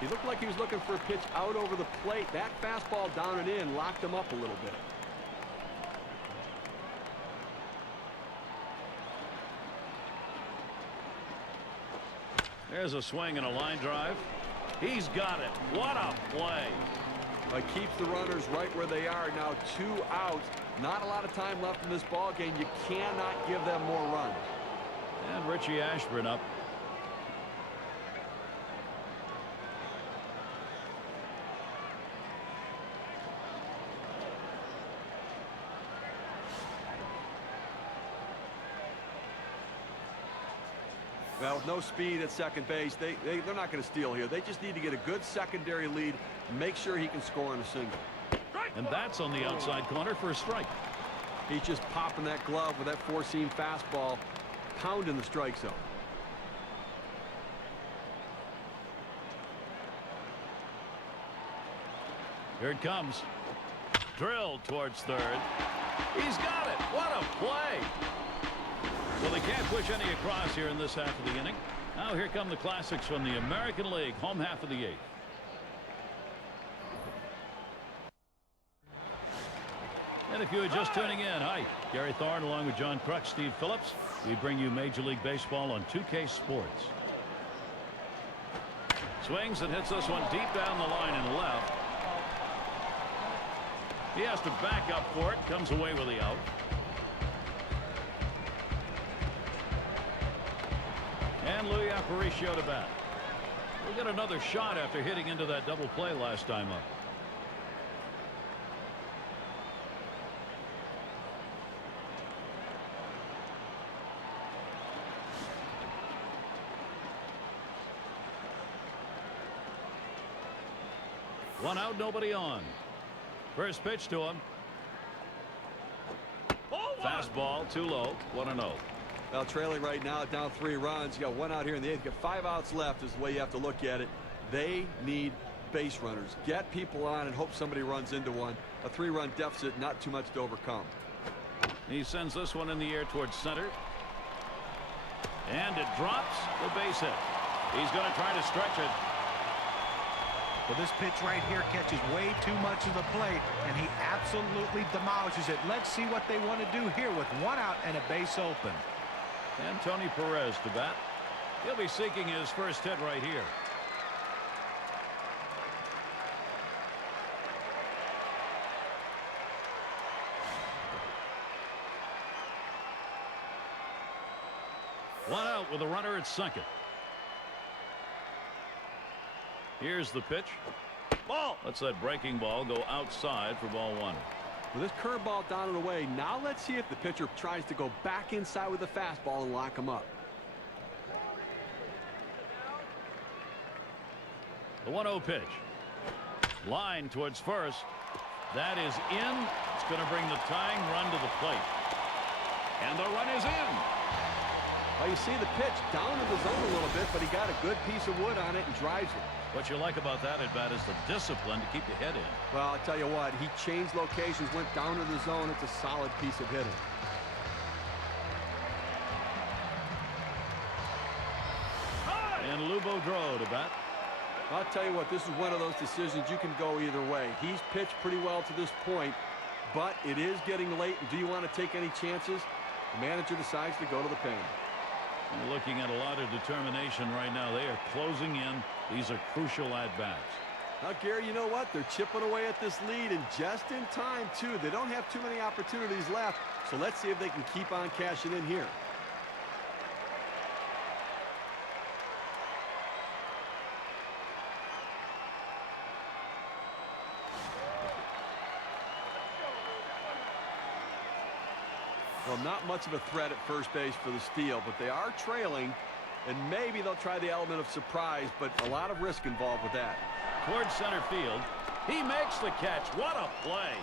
He looked like he was looking for a pitch out over the plate. That fastball down and in locked him up a little bit. There's a swing and a line drive. He's got it. What a play. Keeps the runners right where they are. Now 2 outs. Not a lot of time left in this ball game. You cannot give them more runs. And Richie Ashburn up. Well, with no speed at second base, they're not going to steal here. They just need to get a good secondary lead, make sure he can score on a single. And that's on the outside corner for a strike. He's just popping that glove with that four-seam fastball, pounding the strike zone. Here it comes. Drilled towards third. He's got it. What a play. Well, they can't push any across here in this half of the inning. Now here come the classics from the American League, home half of the 8th. And if you are just tuning in, hi, Gary Thorne along with John Crutch, Steve Phillips. We bring you Major League Baseball on 2K Sports. Swings and hits this one deep down the line and left. He has to back up for it. Comes away with the out. And Louis Aparicio to bat. We'll get another shot after hitting into that double play last time up. One out, nobody on. First pitch to him. Fastball too low. 1-0. Well, trailing right now, down 3 runs. You got 1 out here in the 8th. You got 5 outs left is the way you have to look at it. They need base runners. Get people on and hope somebody runs into one. A 3-run deficit, not too much to overcome. He sends this one in the air towards center. And it drops the base hit. He's going to try to stretch it. Well, this pitch right here catches way too much of the plate, and he absolutely demolishes it. Let's see what they want to do here with 1 out and a base open. And Tony Perez to bat. He'll be seeking his first hit right here. One out with a runner at second. Here's the pitch. Ball. Let's that breaking ball go outside for ball 1. With this curveball down and away, now let's see if the pitcher tries to go back inside with the fastball and lock him up. The 1-0 pitch. Line towards first. That is in. It's going to bring the tying run to the plate. And the run is in. Well, you see the pitch down in the zone a little bit, but he got a good piece of wood on it and drives it. What you like about that at bat is the discipline to keep your head in. Well, I'll tell you what, he changed locations, went down to the zone. It's a solid piece of hitting. And Lou Boudreau to bat. I'll tell you what, this is one of those decisions you can go either way. He's pitched pretty well to this point, but it is getting late. Do you want to take any chances? The manager decides to go to the pen. We're looking at a lot of determination right now. They are closing in. These are crucial at-bats. Now, Gary, you know what? They're chipping away at this lead, and just in time, too. They don't have too many opportunities left, so let's see if they can keep on cashing in here. Well, not much of a threat at first base for the steal, but they are trailing, and maybe they'll try the element of surprise, but a lot of risk involved with that. Towards center field. He makes the catch. What a play.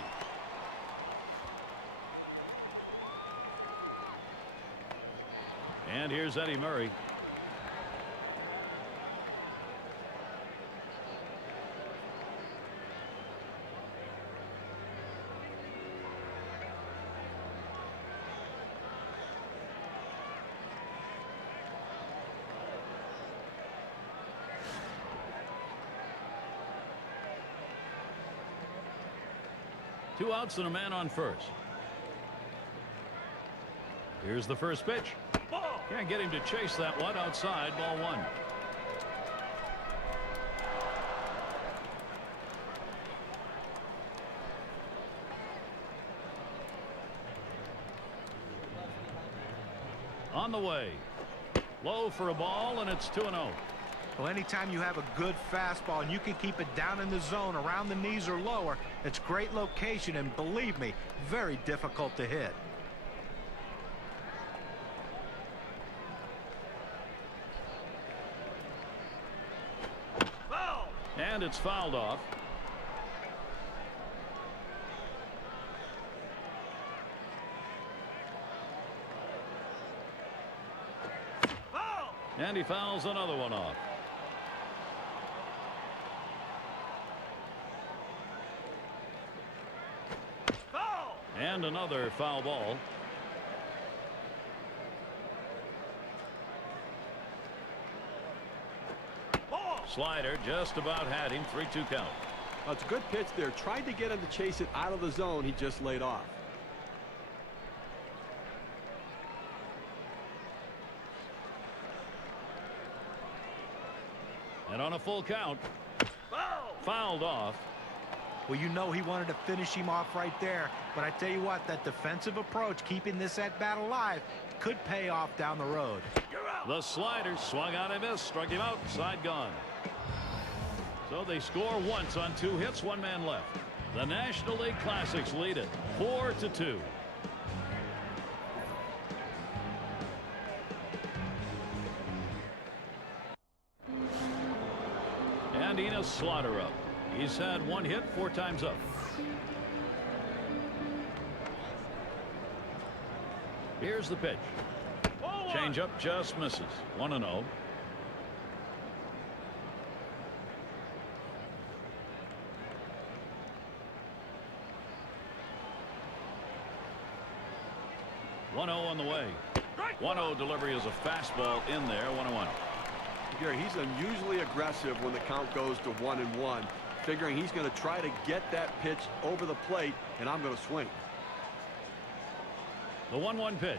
And here's Eddie Murray. Two outs and a man on first. Here's the first pitch. Can't get him to chase that one. Outside, ball 1. On the way. Low for a ball, and it's 2-0. Well, anytime you have a good fastball and you can keep it down in the zone around the knees or lower, it's great location, and believe me, very difficult to hit. Foul. And it's fouled off. Foul. And he fouls another one off. And another foul ball. Slider just about had him. 3-2 count. It's a good pitch there. Tried to get him to chase it out of the zone. He just laid off. And on a full count, fouled off. Well, you know he wanted to finish him off right there. But I tell you what, that defensive approach, keeping this at-bat alive, could pay off down the road. The slider swung out and missed. Struck him out. Side gone. So they score once on 2 hits. 1 man left. The National League Classics lead it 4-2. And Enos Slaughter up. He's had 1 hit 4 times up. Here's the pitch. Change up just misses. 1-0. On the way. 1-0 delivery is a fastball in there. 1-1. Gary, he's unusually aggressive when the count goes to 1-1, figuring he's going to try to get that pitch over the plate, and I'm going to swing. The 1-1 pitch.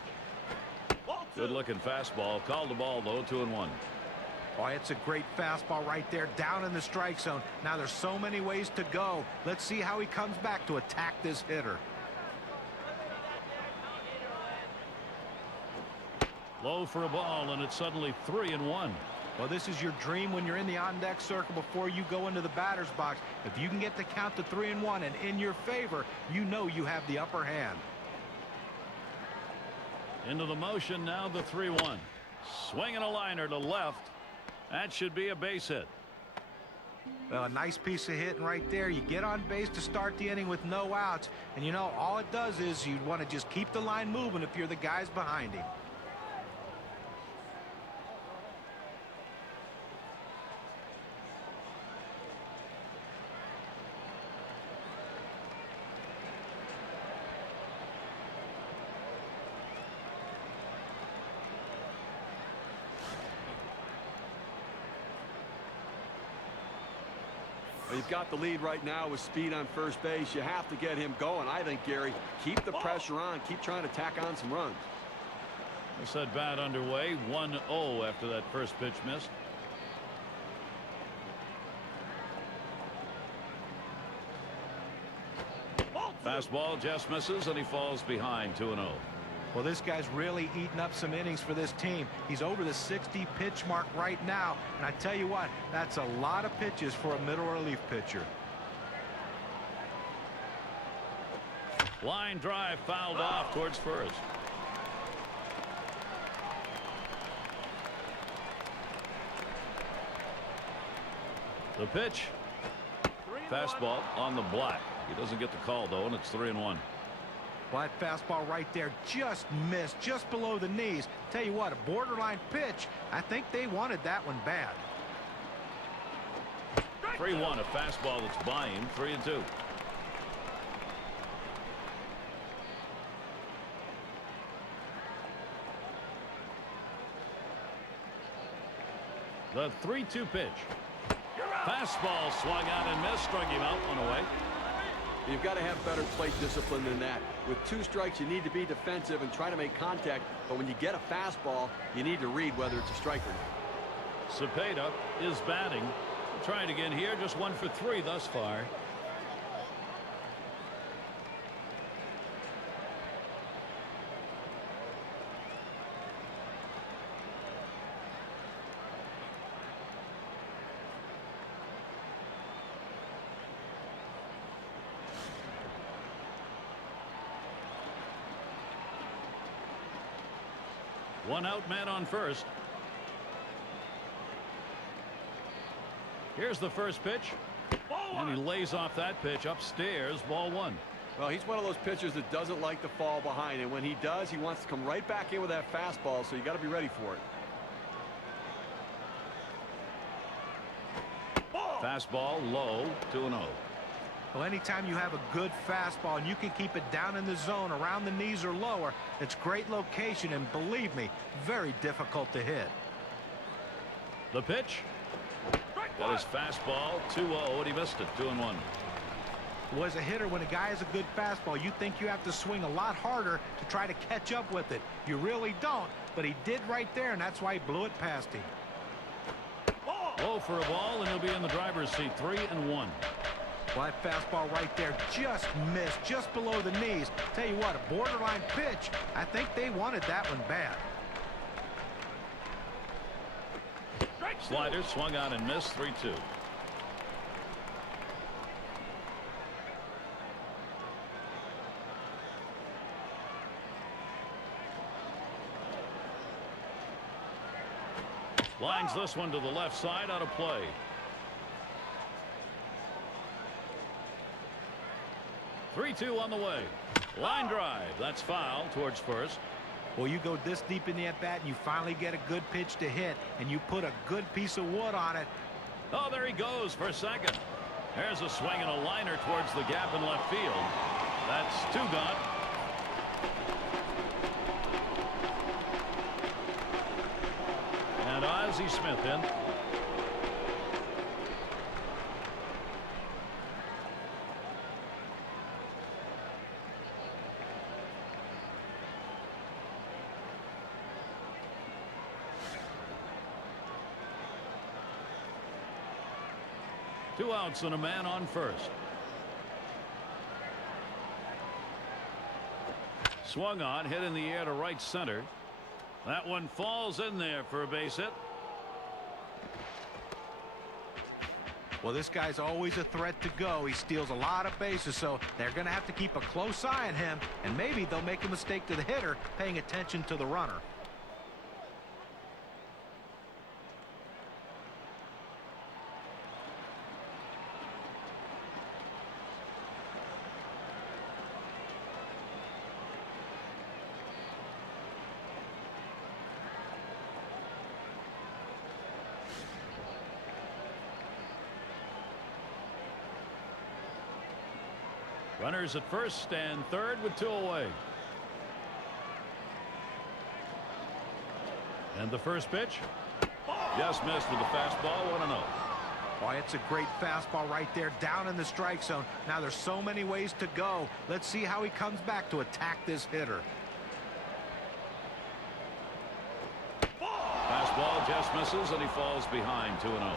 Good looking fastball. Called the ball though. 2-1. Oh, it's a great fastball right there down in the strike zone. Now there's so many ways to go. Let's see how he comes back to attack this hitter. Low for a ball, and it's suddenly 3-1. Well, this is your dream when you're in the on-deck circle before you go into the batter's box. If you can get the count to 3-1 and in your favor, you know you have the upper hand. Into the motion now. The 3-1. Swinging a liner to left. That should be a base hit. Well, a nice piece of hitting right there. You get on base to start the inning with no outs, and you know all it does is you want to just keep the line moving if you're the guys behind him. Well, you've got the lead right now with speed on first base. You have to get him going. I think, Gary, keep the pressure on. Keep trying to tack on some runs. This at bat underway. 1-0 after that first pitch missed. Fastball just misses, and he falls behind. 2-0. Well, this guy's really eating up some innings for this team. He's over the 60 pitch mark right now, and I tell you what, that's a lot of pitches for a middle relief pitcher. Line drive fouled off towards first. The pitch. Fastball on the block. He doesn't get the call though, and it's 3-1. Well, that fastball right there just missed, just below the knees. Tell you what, a borderline pitch. I think they wanted that one bad. 3-1, a fastball that's by him. 3-2. The 3-2 pitch. Fastball swung out and missed. Struck him out. 1 away. You've got to have better plate discipline than that. With 2 strikes, you need to be defensive and try to make contact. But when you get a fastball, you need to read whether it's a strike or not. Cepeda is batting. Trying again here. Just 1 for 3 thus far. One out, man on first. Here's the first pitch. And he lays off that pitch upstairs. Ball 1. Well, he's one of those pitchers that doesn't like to fall behind. And when he does, he wants to come right back in with that fastball. So you got to be ready for it. Fastball low. 2-0. Well, anytime you have a good fastball and you can keep it down in the zone around the knees or lower, it's great location and, believe me, very difficult to hit. The pitch. Got his fastball 2-0, and he missed it. 2-1. Well, as a hitter, when a guy has a good fastball, you think you have to swing a lot harder to try to catch up with it. You really don't, but he did right there, and that's why he blew it past him. Low for a ball, and he'll be in the driver's seat. 3-1. Well, that fastball right there just missed, just below the knees. Tell you what, a borderline pitch. I think they wanted that one bad. Slider swung on and missed. 3-2. Lines this one to the left side, out of play. Three-two on the way. Line drive. That's foul towards first. Well, you go this deep in the at-bat and you finally get a good pitch to hit and you put a good piece of wood on it. Oh, there he goes for second. There's a swing and a liner towards the gap in left field. That's two gone. And Ozzie Smith in. Two outs and a man on first. Swung on, hit in the air to right center. That one falls in there for a base hit. Well, this guy's always a threat to go. He steals a lot of bases, so they're going to have to keep a close eye on him, and maybe they'll make a mistake to the hitter, paying attention to the runner. Runners at first and third with two away. And the first pitch just missed with the fastball. 1-0. Boy, it's a great fastball right there down in the strike zone. Now there's so many ways to go. Let's see how he comes back to attack this hitter. Fastball just misses and he falls behind. 2-0.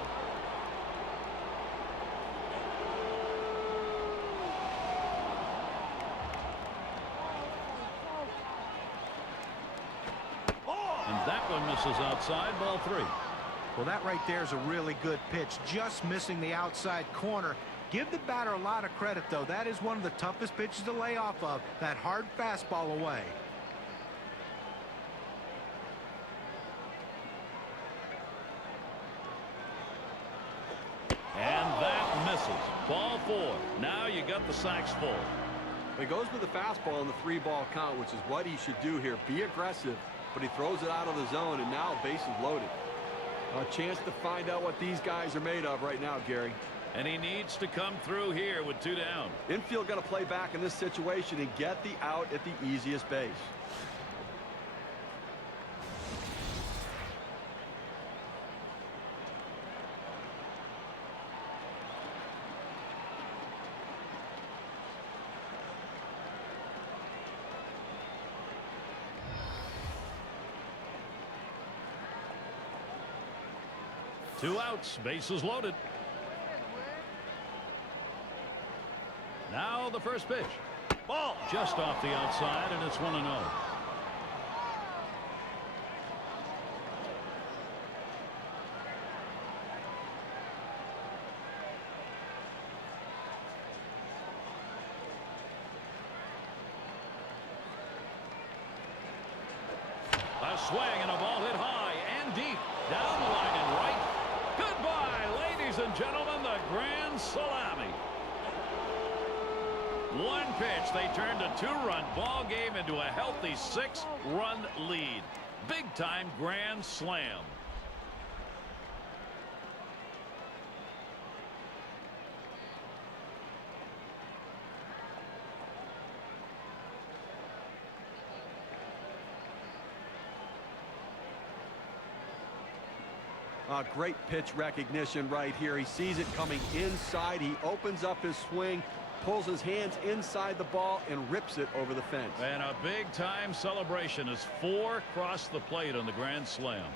Misses outside. Ball 3. Well, that right there is a really good pitch, just missing the outside corner. Give the batter a lot of credit, though. That is one of the toughest pitches to lay off of, that hard fastball away. And that misses. Ball 4. Now you got the sacks full. He goes with the fastball in the 3-ball count, which is what he should do here. Be aggressive. But he throws it out of the zone, and now base is loaded. A chance to find out what these guys are made of right now, Gary. And he needs to come through here with two down. Infield got to play back in this situation and get the out at the easiest base. Two outs, bases loaded. Now the first pitch. Ball just off the outside, and it's 1-0. A swing and a ball hit high and deep. Down the line and right. Goodbye, ladies and gentlemen, the grand salami. One pitch, they turned a two-run ball game into a healthy 6-run lead. Big-time grand slam. Great pitch recognition right here. He sees it coming inside. He opens up his swing, pulls his hands inside the ball, and rips it over the fence. And a big-time celebration as 4 cross the plate on the grand slam.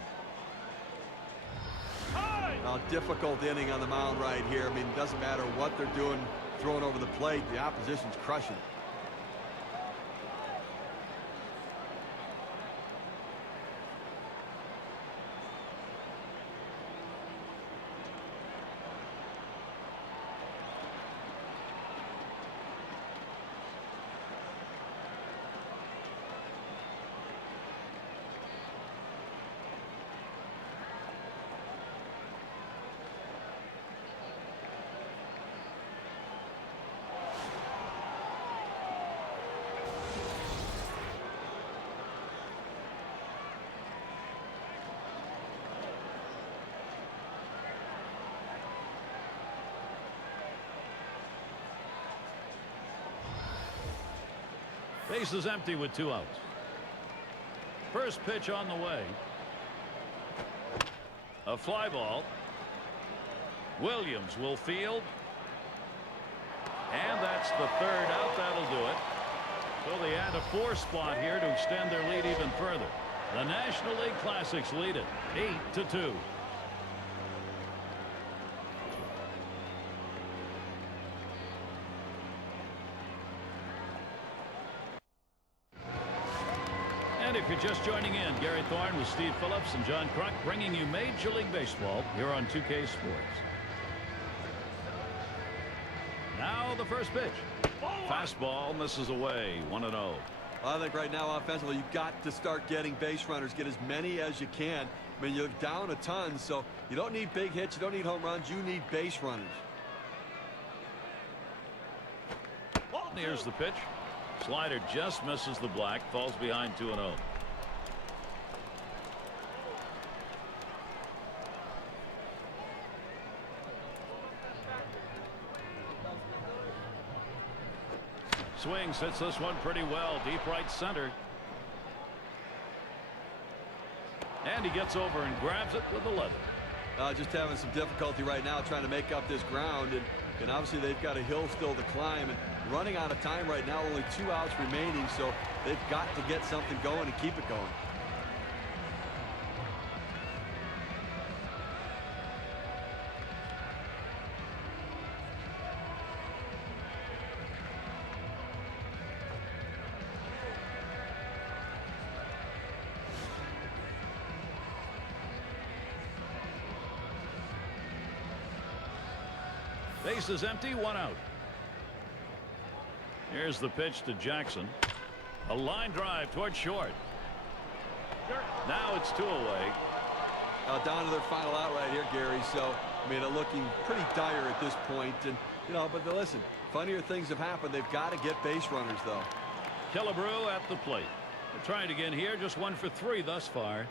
Difficult inning on the mound right here. I mean, it doesn't matter what they're doing, throwing over the plate. The opposition's crushing it. Base is empty with 2 outs. First pitch on the way. A fly ball. Williams will field. And that's the 3rd out. That'll do it. So they add a 4 spot here to extend their lead even further. The National League Classics lead it 8-2. And if you're just joining in, Gary Thorne with Steve Phillips and John Kruk bringing you Major League Baseball here on 2K Sports. Now the first pitch. Fastball misses away, 1-0. I think right now offensively you've got to start getting base runners. Get as many as you can. I mean, you're down a ton, so you don't need big hits. You don't need home runs. You need base runners. Here's the pitch. Slider just misses the black. Falls behind 2-0. Swings, hits this one pretty well. Deep right center. And he gets over and grabs it with the leather. Just having some difficulty right now trying to make up this ground. And obviously they've got a hill still to climb. And running out of time right now, only 2 outs remaining. So they've got to get something going and keep it going. Base is empty, 1 out. Here's the pitch to Jackson. A line drive towards short. Now it's 2 away. Down to their final out right here, Gary. So, I mean, they're looking pretty dire at this point. And, you know, but listen, funnier things have happened. They've got to get base runners, though. Killebrew at the plate. They're trying again here. Just 1 for 3 thus far.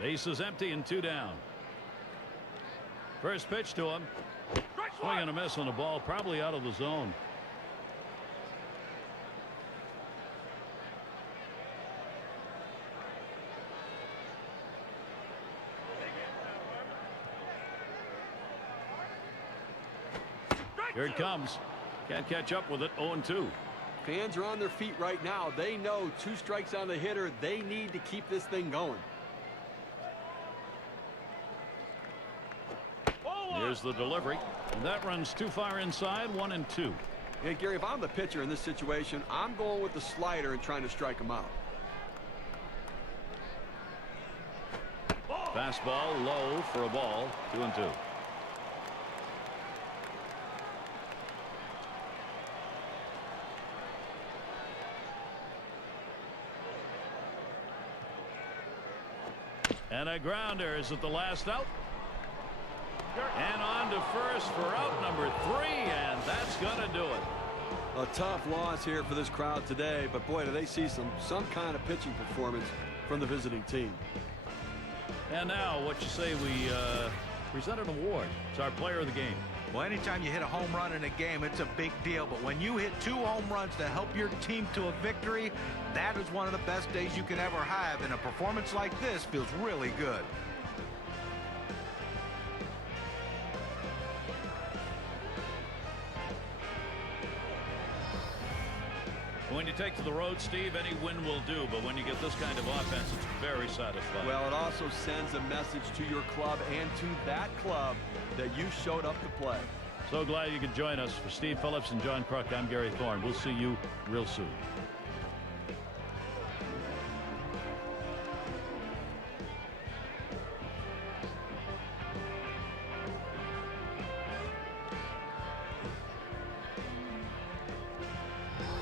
Base is empty and 2 down. First pitch to him. Swing and a miss on the ball, probably out of the zone. Here it comes. Can't catch up with it. 0-2. Fans are on their feet right now. They know 2 strikes on the hitter. They need to keep this thing going. Here's the delivery. And that runs too far inside. 1-2. Hey, Gary, if I'm the pitcher in this situation, I'm going with the slider and trying to strike him out. Fastball low for a ball. 2-2. And a grounder. Is it the last out? And on to first for out number 3, and that's going to do it. A tough loss here for this crowd today, but boy, do they see some kind of pitching performance from the visiting team. And now, what you say we present an award. It's our player of the game. Well, anytime you hit a home run in a game, it's a big deal. But when you hit 2 home runs to help your team to a victory, that is one of the best days you can ever have. And a performance like this feels really good. When you take to the road, Steve, any win will do. But when you get this kind of offense, it's very satisfying. Well, it also sends a message to your club and to that club that you showed up to play. So glad you could join us. For Steve Phillips and John Kruk, I'm Gary Thorne. We'll see you real soon.